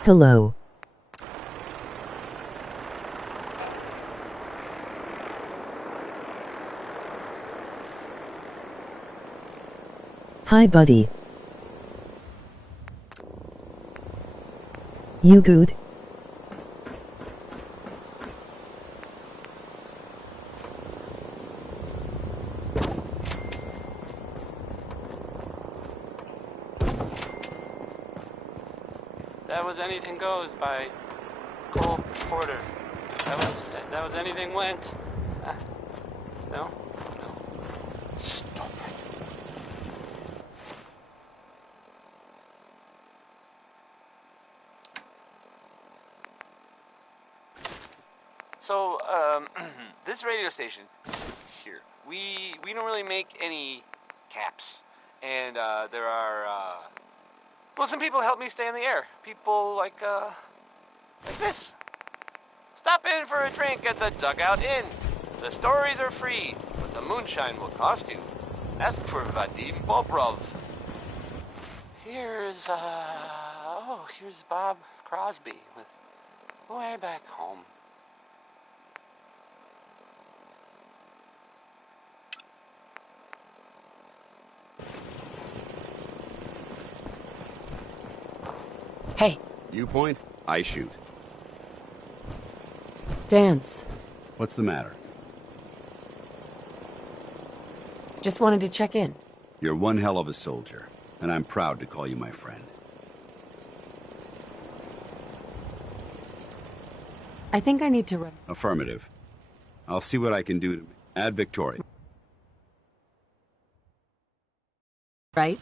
Hello. Hi, buddy. You good? That was Anything Goes by Cole Porter. That was Anything Went. No? No. Stop it. So, this radio station here, we don't really make any caps. And, there are, well, some people help me stay in the air. People like this. Stop in for a drink at the Dugout Inn. The stories are free, but the moonshine will cost you. Ask for Vadim Bobrov. Here's Bob Crosby with Way Back Home. Hey. You point, I shoot. Dance. What's the matter? Just wanted to check in. You're one hell of a soldier, and I'm proud to call you my friend. I think I need to run. Affirmative. I'll see what I can do to add Victoria. Right?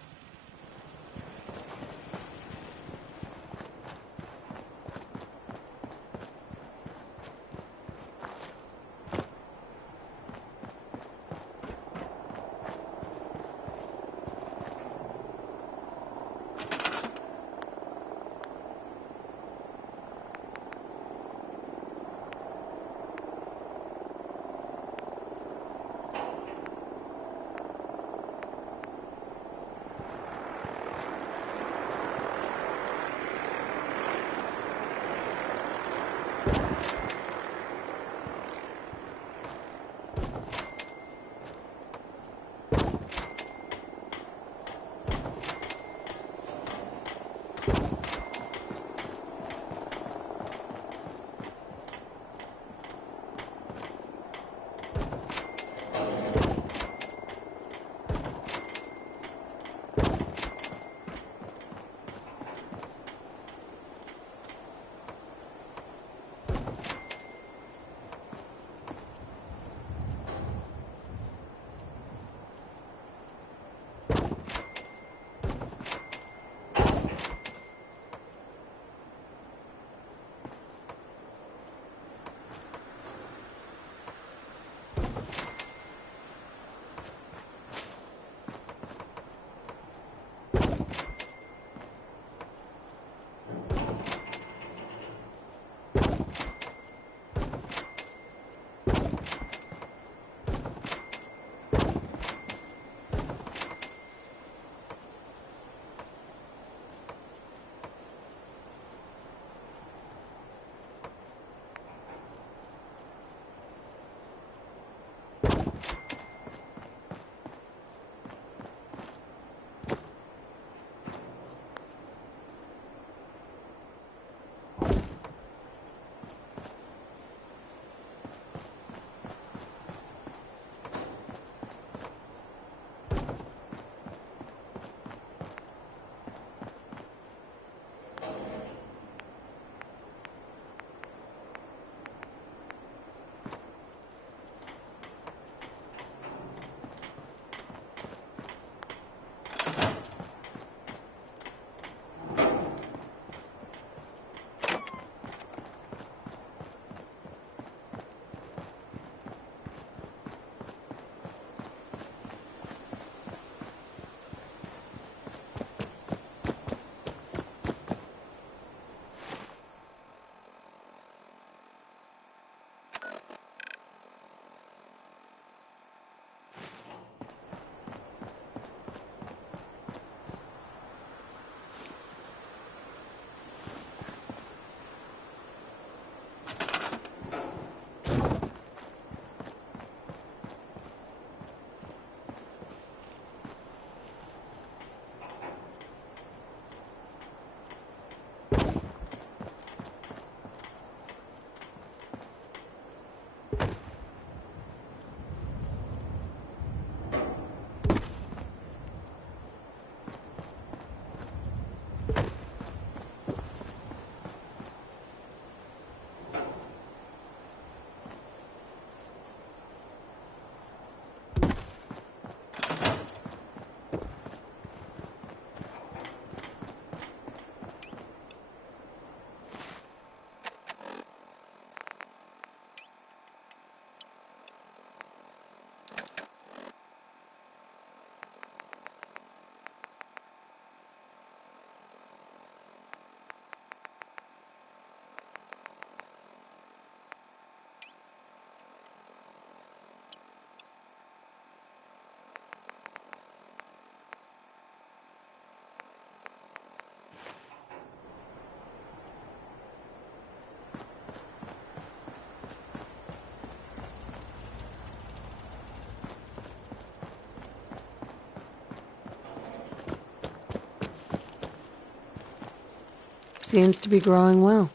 Seems to be growing well.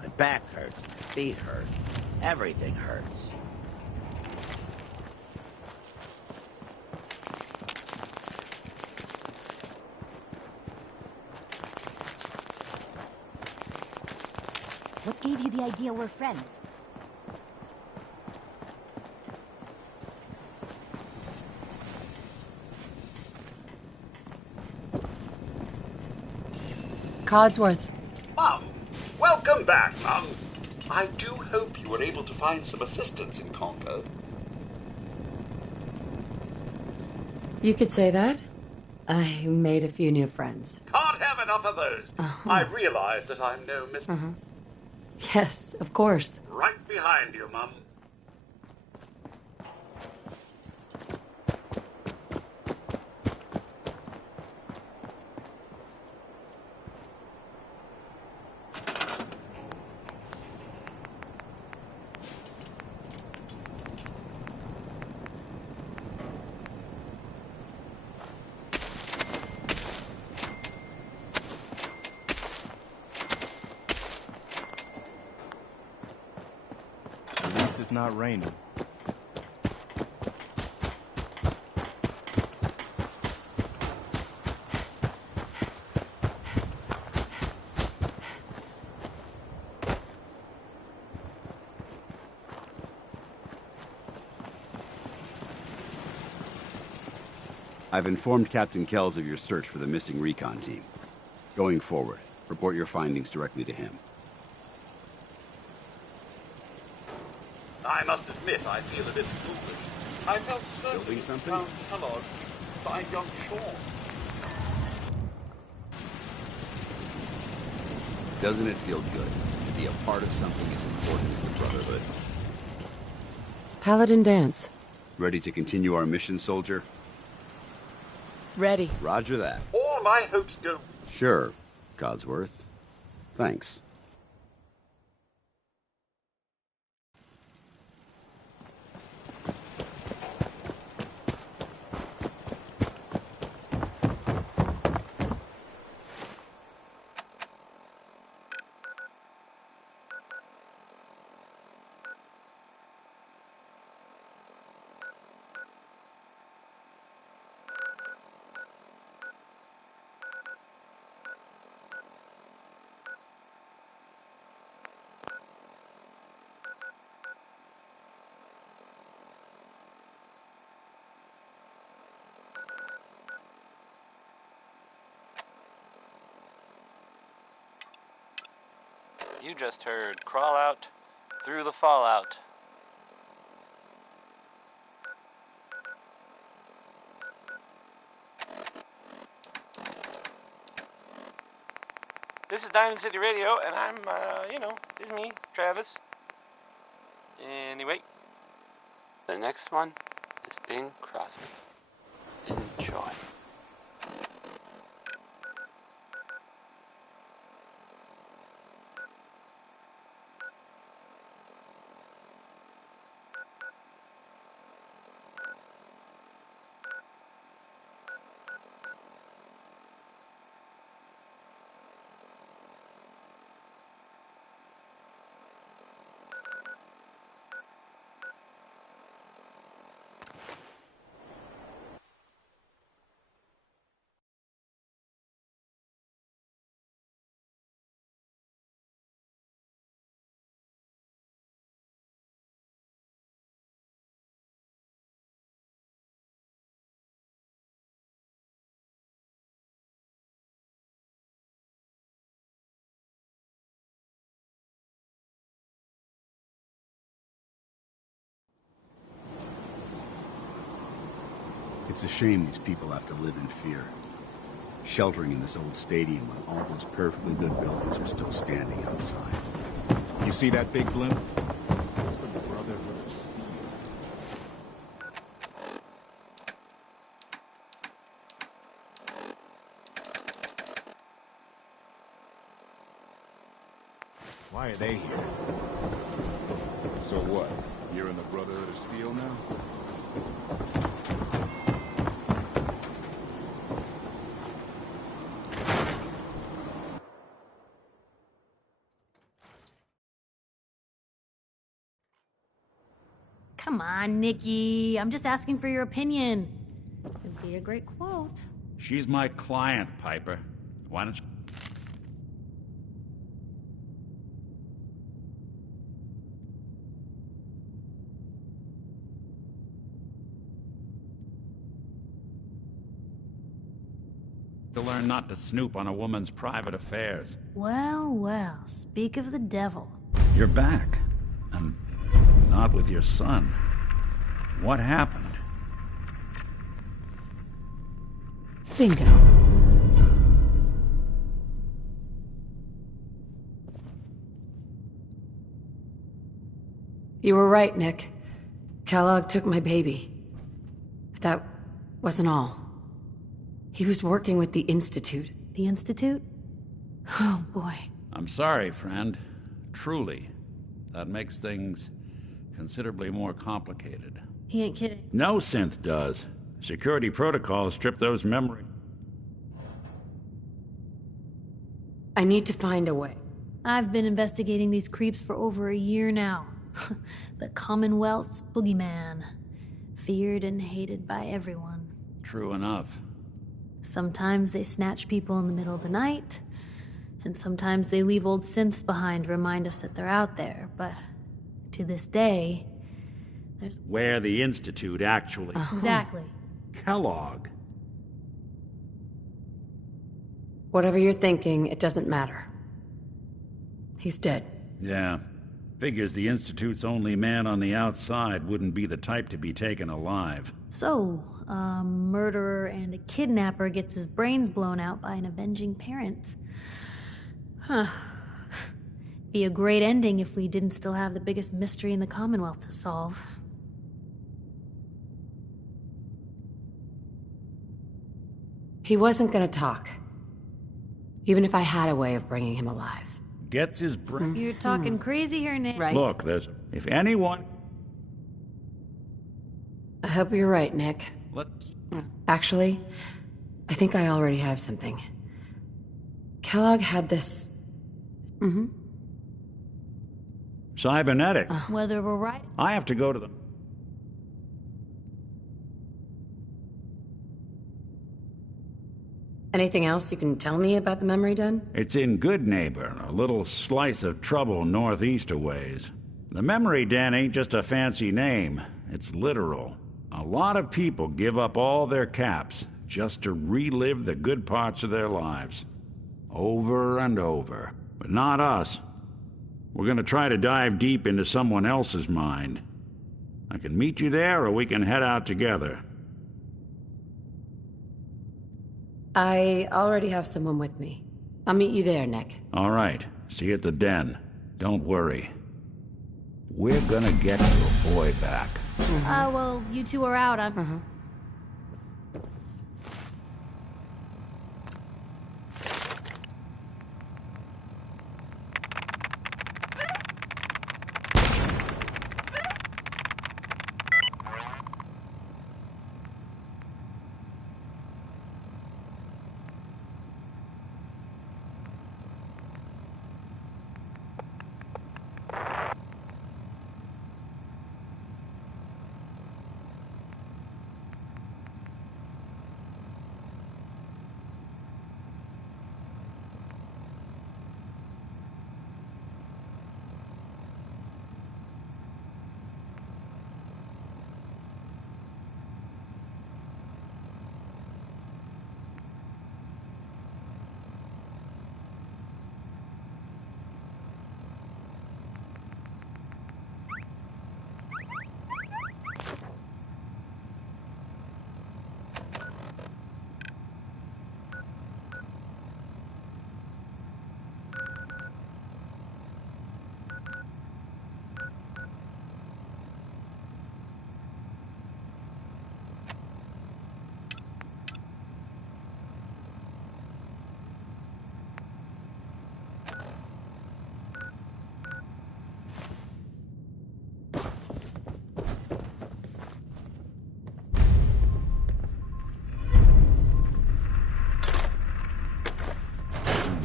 My back hurts, my feet hurt. Everything hurts. What gave you the idea we're friends? Codsworth. Mum, welcome back, Mum. I do hope you were able to find some assistance in Concord. You could say that. I made a few new friends. Can't have enough of those. I realize that I'm no Mr. Yes, of course. Right behind you, Mum. At least it's not raining. I've informed Captain Kells of your search for the missing recon team. Going forward, report your findings directly to him. I must admit, I feel a bit foolish. I felt certain you found Kellogg by young Sean. Doesn't it feel good to be a part of something as important as the Brotherhood? Paladin dance. Ready to continue our mission, soldier? Ready. Roger that. All my hopes go. Sure, Codsworth. Thanks. You just heard Crawl Out Through the Fallout. This is Diamond City Radio, and I'm, this is me, Travis. Anyway, the next one is Bing Crosby. Enjoy. It's a shame these people have to live in fear. Sheltering in this old stadium when all those perfectly good buildings are still standing outside. You see that big blimp? It's the Brotherhood of Steel. Why are they here? So what? You're in the Brotherhood of Steel now? Come on, Nikki. I'm just asking for your opinion. It'd be a great quote. She's my client, Piper. Why don't you... to learn not to snoop on a woman's private affairs. Well, well, speak of the devil. You're back. And not with your son. What happened? Bingo. You were right, Nick. Kellogg took my baby. But that wasn't all. He was working with the Institute. The Institute? Oh, boy. I'm sorry, friend. Truly. That makes things considerably more complicated. He ain't kidding. No synth does. Security protocols strip those memory. I need to find a way. I've been investigating these creeps for over a year now. The Commonwealth's boogeyman. Feared and hated by everyone. True enough. Sometimes they snatch people in the middle of the night, and sometimes they leave old synths behind to remind us that they're out there, but to this day, there's... Where the Institute actually... Exactly. Kellogg. Whatever you're thinking, it doesn't matter. He's dead. Yeah. Figures the Institute's only man on the outside wouldn't be the type to be taken alive. So, a murderer and a kidnapper gets his brains blown out by an avenging parent. Huh. Be a great ending if we didn't still have the biggest mystery in the Commonwealth to solve. He wasn't gonna talk. Even if I had a way of bringing him alive. Gets his brain... You're talking crazy here, Nick. Right. Look, there's... If anyone... I hope you're right, Nick. Let's... Actually, I think I already have something. Kellogg had this... Cybernetic. Whether we're right... I have to go to the... Anything else you can tell me about the memory den? It's in Good Neighbor, a little slice of trouble northeast a ways. The memory den ain't just a fancy name. It's literal. A lot of people give up all their caps just to relive the good parts of their lives. Over and over. But not us. We're gonna try to dive deep into someone else's mind. I can meet you there, or we can head out together. I already have someone with me. I'll meet you there, Nick. All right. See you at the den. Don't worry. We're gonna get your boy back. Well, you two are out. I'm...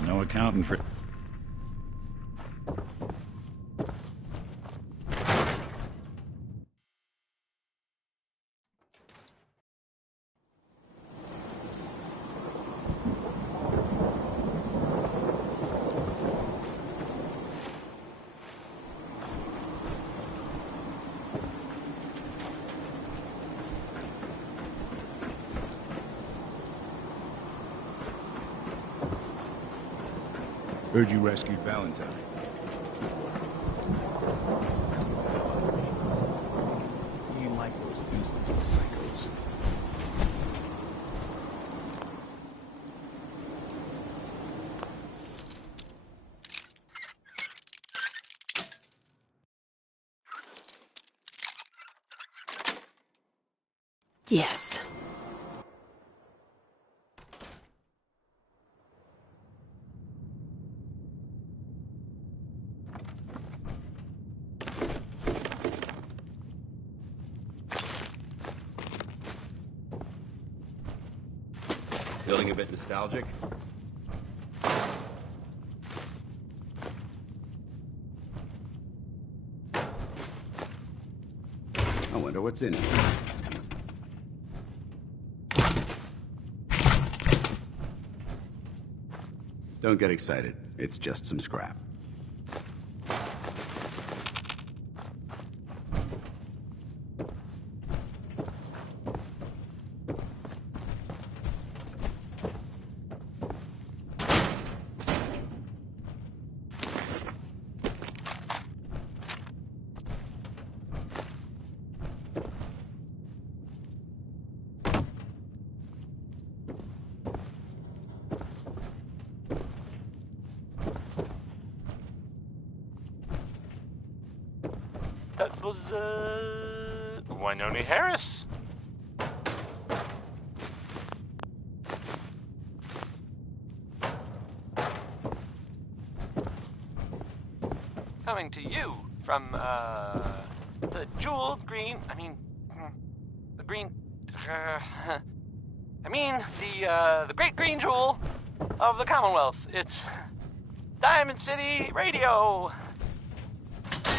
No accounting for... Heard you rescued Valentine. He ain't like those Institute psychos. Yes. Feeling a bit nostalgic? I wonder what's in here. Don't get excited. It's just some scrap. That was, Winona Harris. Coming to you from, the jewel green, the green, the great green jewel of the Commonwealth. It's Diamond City Radio.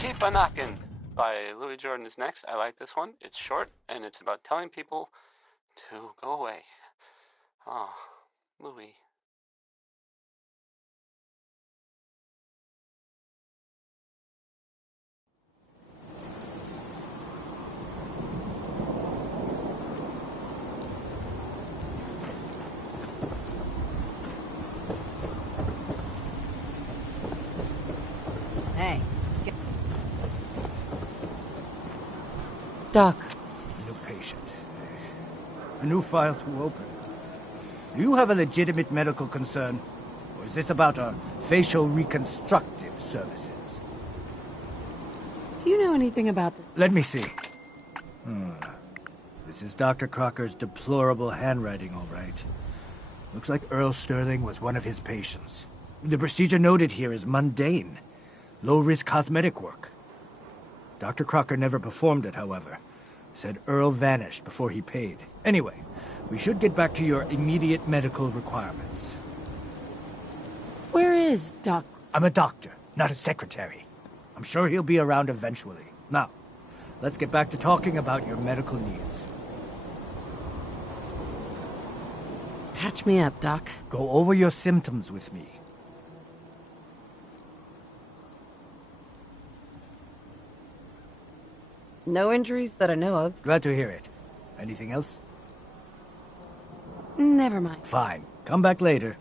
Keep a Knockin' by Louis Jordan is next. I like this one. It's short, and it's about telling people to go away. Oh, Louis. Hey. Doc. New patient. A new file to open. Do you have a legitimate medical concern? Or is this about our facial reconstructive services? Do you know anything about this? Let me see. This is Dr. Crocker's deplorable handwriting, all right. Looks like Earl Sterling was one of his patients. The procedure noted here is mundane. Low-risk cosmetic work. Dr. Crocker never performed it, however. Said Earl vanished before he paid. Anyway, we should get back to your immediate medical requirements. Where is Doc? I'm a doctor, not a secretary. I'm sure he'll be around eventually. Now, let's get back to talking about your medical needs. Patch me up, Doc. Go over your symptoms with me. No injuries that I know of. Glad to hear it. Anything else? Never mind. Fine. Come back later.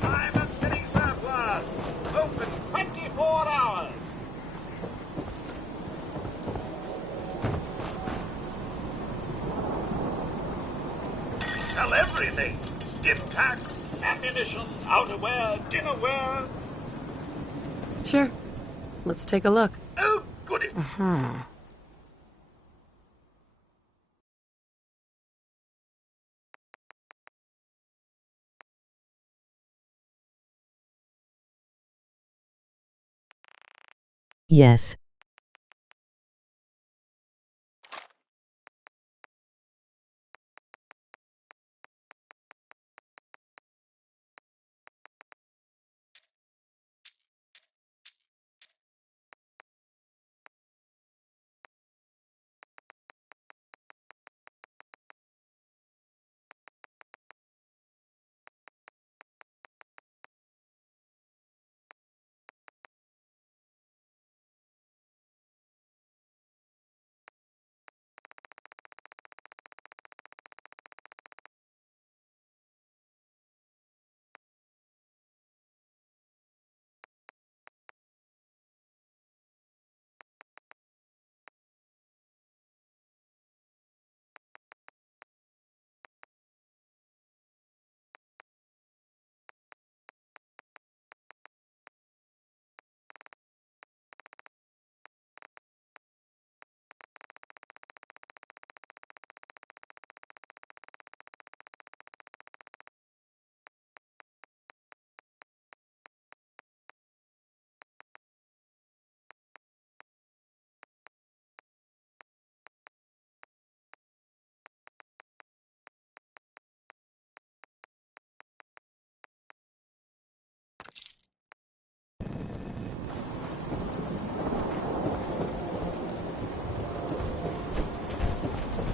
Diamond City Surplus! Open 24 hours! We sell everything. Stim packs, ammunition, outerwear, dinnerware. Sure. Let's take a look. Oh, goody. Yes.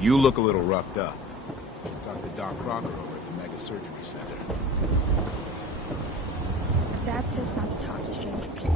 You look a little roughed up. Talk to Doc Crocker over at the Mega Surgery Center. Dad says not to talk to strangers.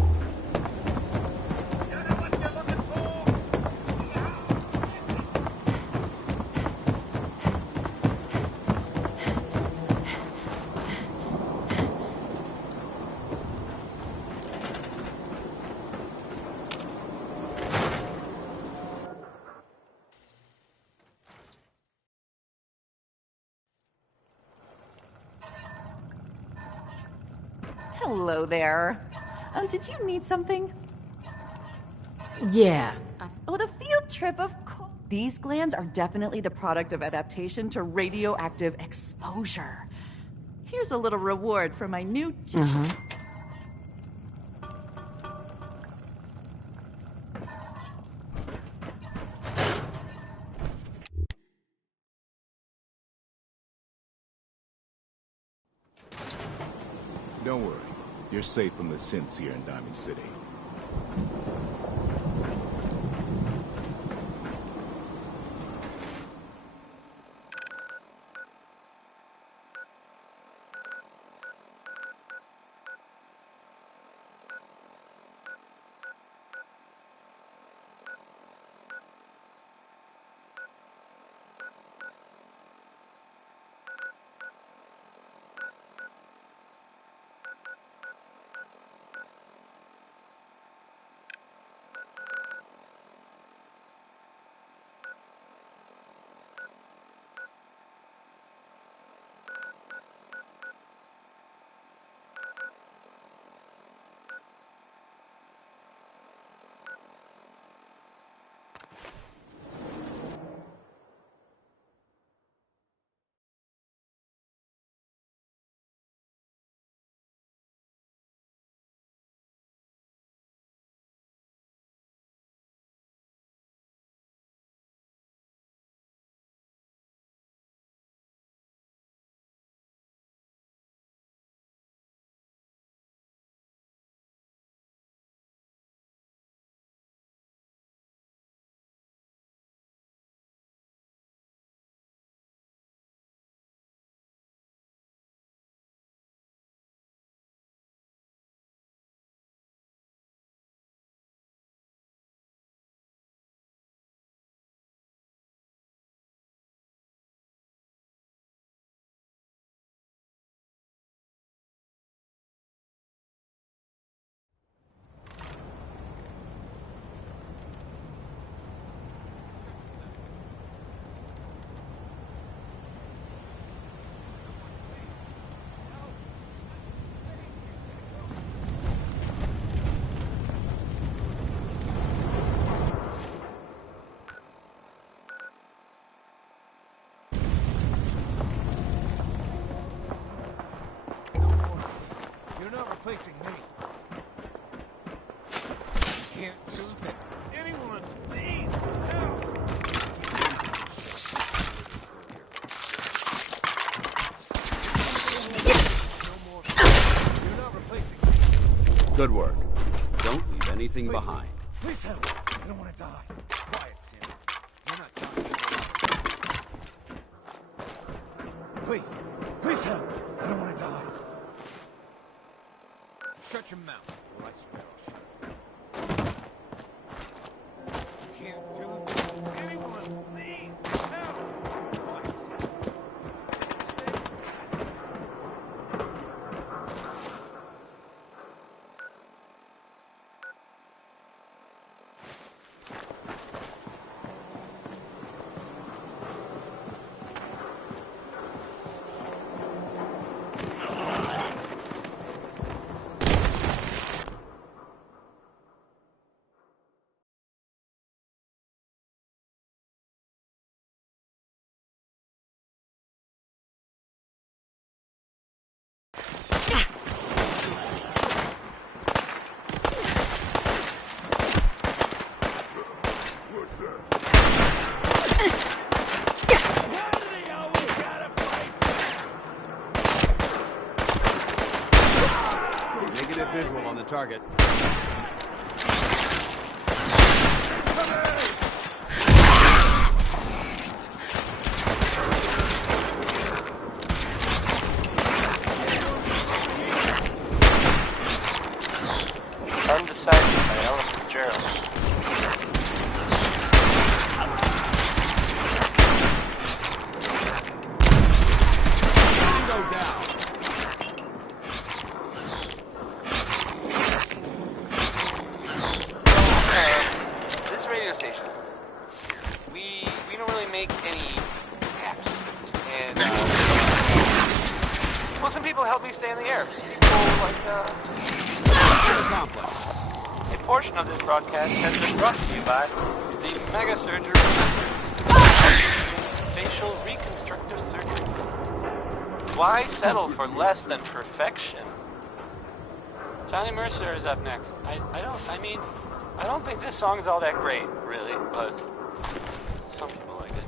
Hello there. Did you need something? Yeah. Oh, the field trip, of course. These glands are definitely the product of adaptation to radioactive exposure. Here's a little reward for my new... Don't worry. You're safe from the synths here in Diamond City. Replacing me. Can't do this. Anyone, please help! You're not replacing me. Good work. Don't leave anything behind. Please help. I don't want to die. Quiet, Sam. You're not dying. Please help. I don't want to die. Shut your mouth, or I swear I'll shut it. Can't do this. Anyone, please, help! Quiet, Sam. Visual on the target. Beside Me by Ella Fitzgerald. Go down. This radio station, we don't really make any apps, and well, some people help me stay in the air. People like a portion of this broadcast has been brought to you by the Mega Surgery Facial Reconstructive Surgery. Why settle for less than perfection? Johnny Mercer is up next. I don't think this song's all that great, really, but some people like it.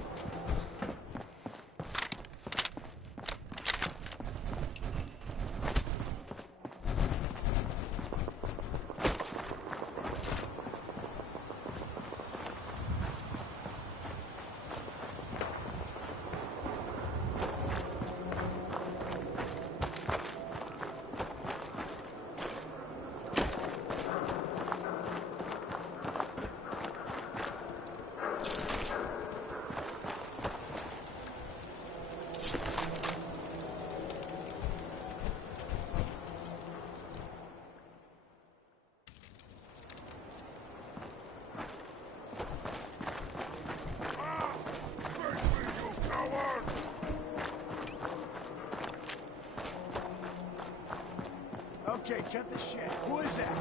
Okay, cut the shit. Who is that?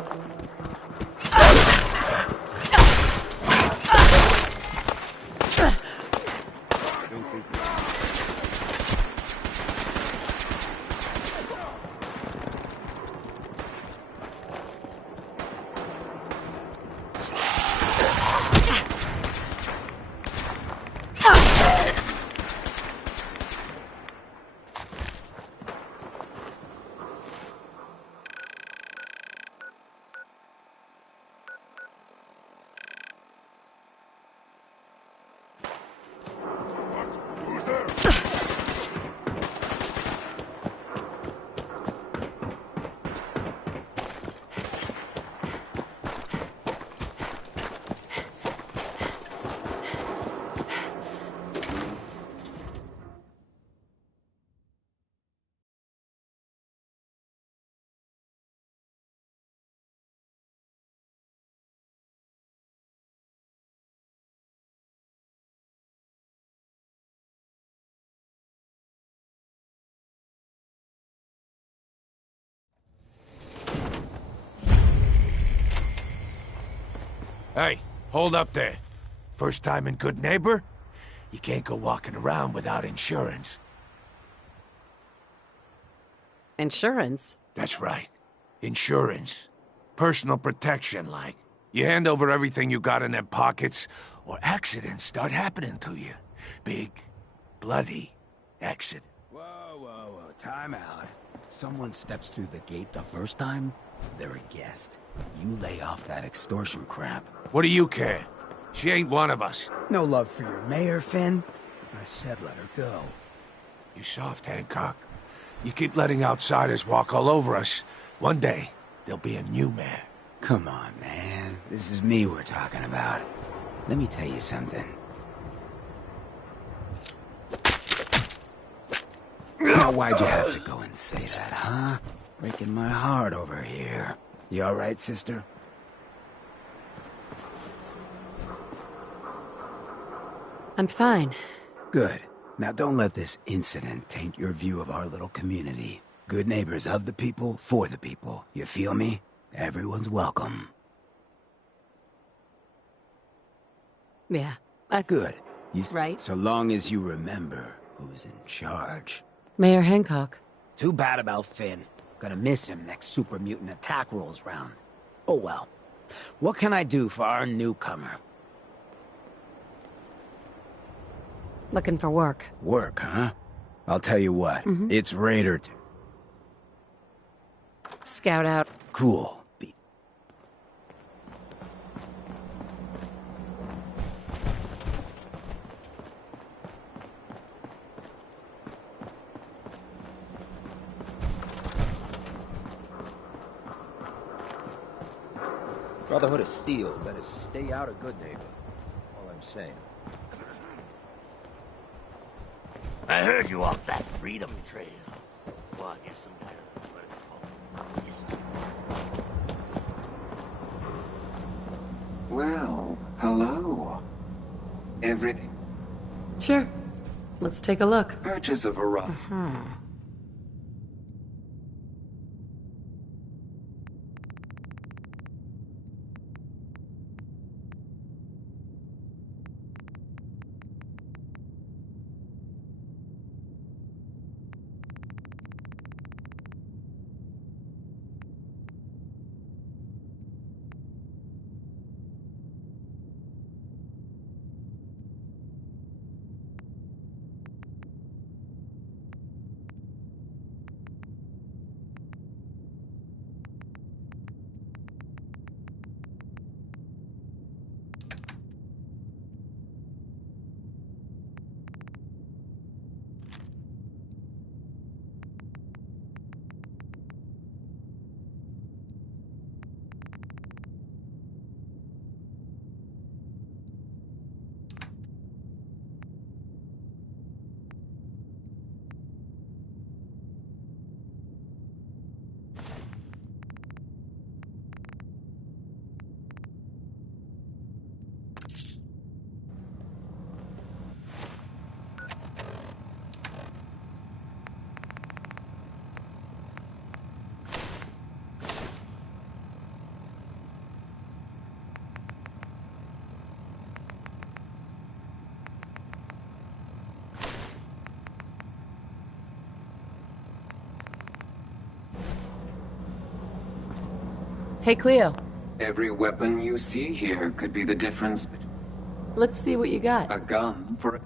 I don't think Hey, hold up there. First time in Good Neighbor? You can't go walking around without insurance. Insurance? That's right. Insurance. Personal protection, like. You hand over everything you got in them pockets, or accidents start happening to you. Big, bloody accident. Whoa, time out. Someone steps through the gate the first time, they're a guest. You lay off that extortion crap. What do you care? She ain't one of us. No love for your mayor, Finn? I said let her go. You soft, Hancock. You keep letting outsiders walk all over us. One day, there'll be a new mayor. Come on, man. This is me we're talking about. Let me tell you something. Now, why'd you have to go and say that, huh? Breaking my heart over here. You all right, sister? I'm fine. Good. Now don't let this incident taint your view of our little community. Good neighbors of the people, for the people. You feel me? Everyone's welcome. Yeah. Good. Right. So long as you remember who's in charge. Mayor Hancock. Too bad about Finn. Gonna miss him next super mutant attack rolls round. Oh well. What can I do for our newcomer? Looking for work. Work, huh? I'll tell you what. It's Raider. Scout out. Cool. Brotherhood of Steel better stay out of Good Neighbor. All I'm saying. I heard you off that Freedom Trail. What, you're some kind of what it's called? Well, hello. Everything. Sure. Let's take a look. Purchase of a rock. Hey, Cleo. Every weapon you see here could be the difference between Let's see what you got. a gun for...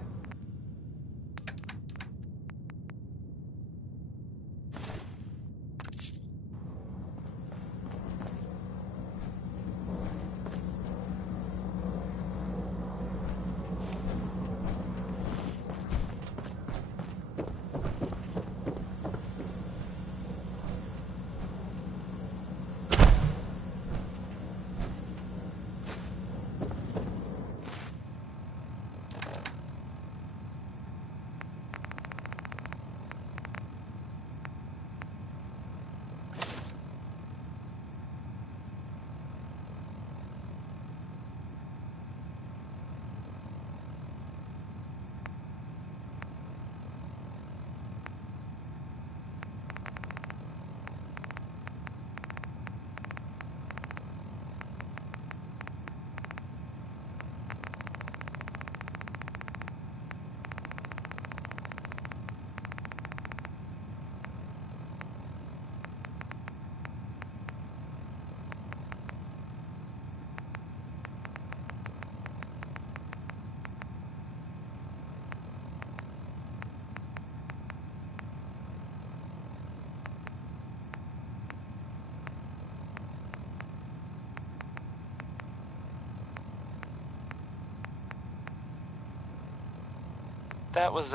That was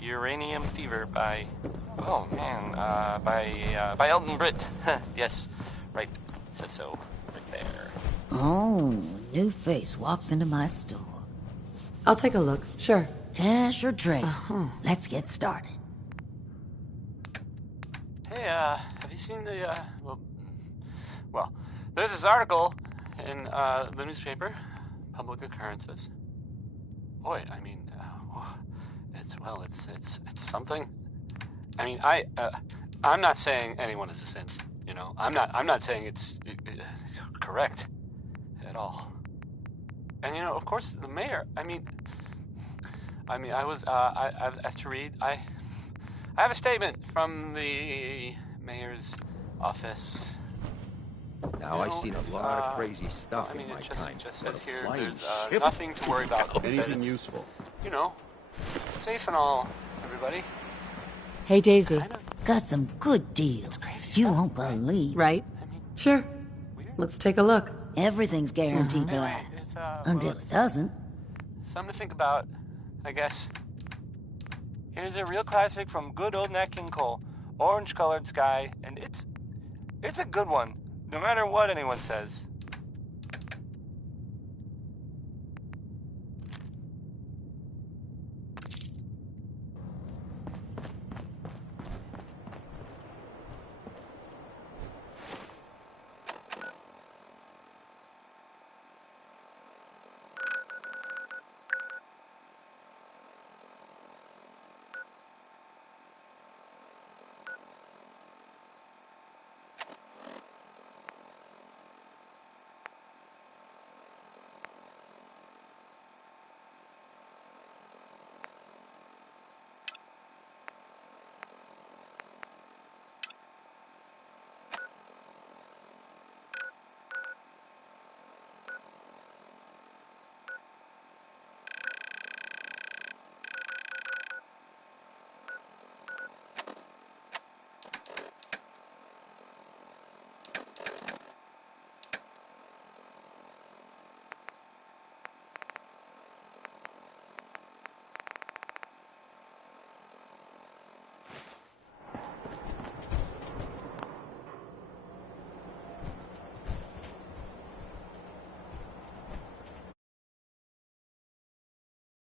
Uranium Fever by, oh man, by Elton Britt. Yes, right. Says so, right there. Oh, new face walks into my store. I'll take a look. Sure. Cash or trade? Let's get started. Hey, have you seen the, well, there's this article in the newspaper, Public Occurrences. Boy, I mean, it's something. I mean, I'm not saying anyone is a sin. You know, I'm not saying it's correct at all. And you know, of course, the mayor. I mean, I was I've asked to read. I have a statement from the mayor's office. Now, I've seen a lot of crazy stuff in my time. It just but says a here flying there's ship? nothing to worry about. Anything useful? You know, safe and all, everybody. Hey, Daisy. Got some good deals. You won't believe. Right? Sure. Let's take a look. Everything's guaranteed to Anyway, last. Until it doesn't. Something to think about, I guess. Here's a real classic from good old Nat King Cole. Orange-colored sky, and it's a good one, no matter what anyone says.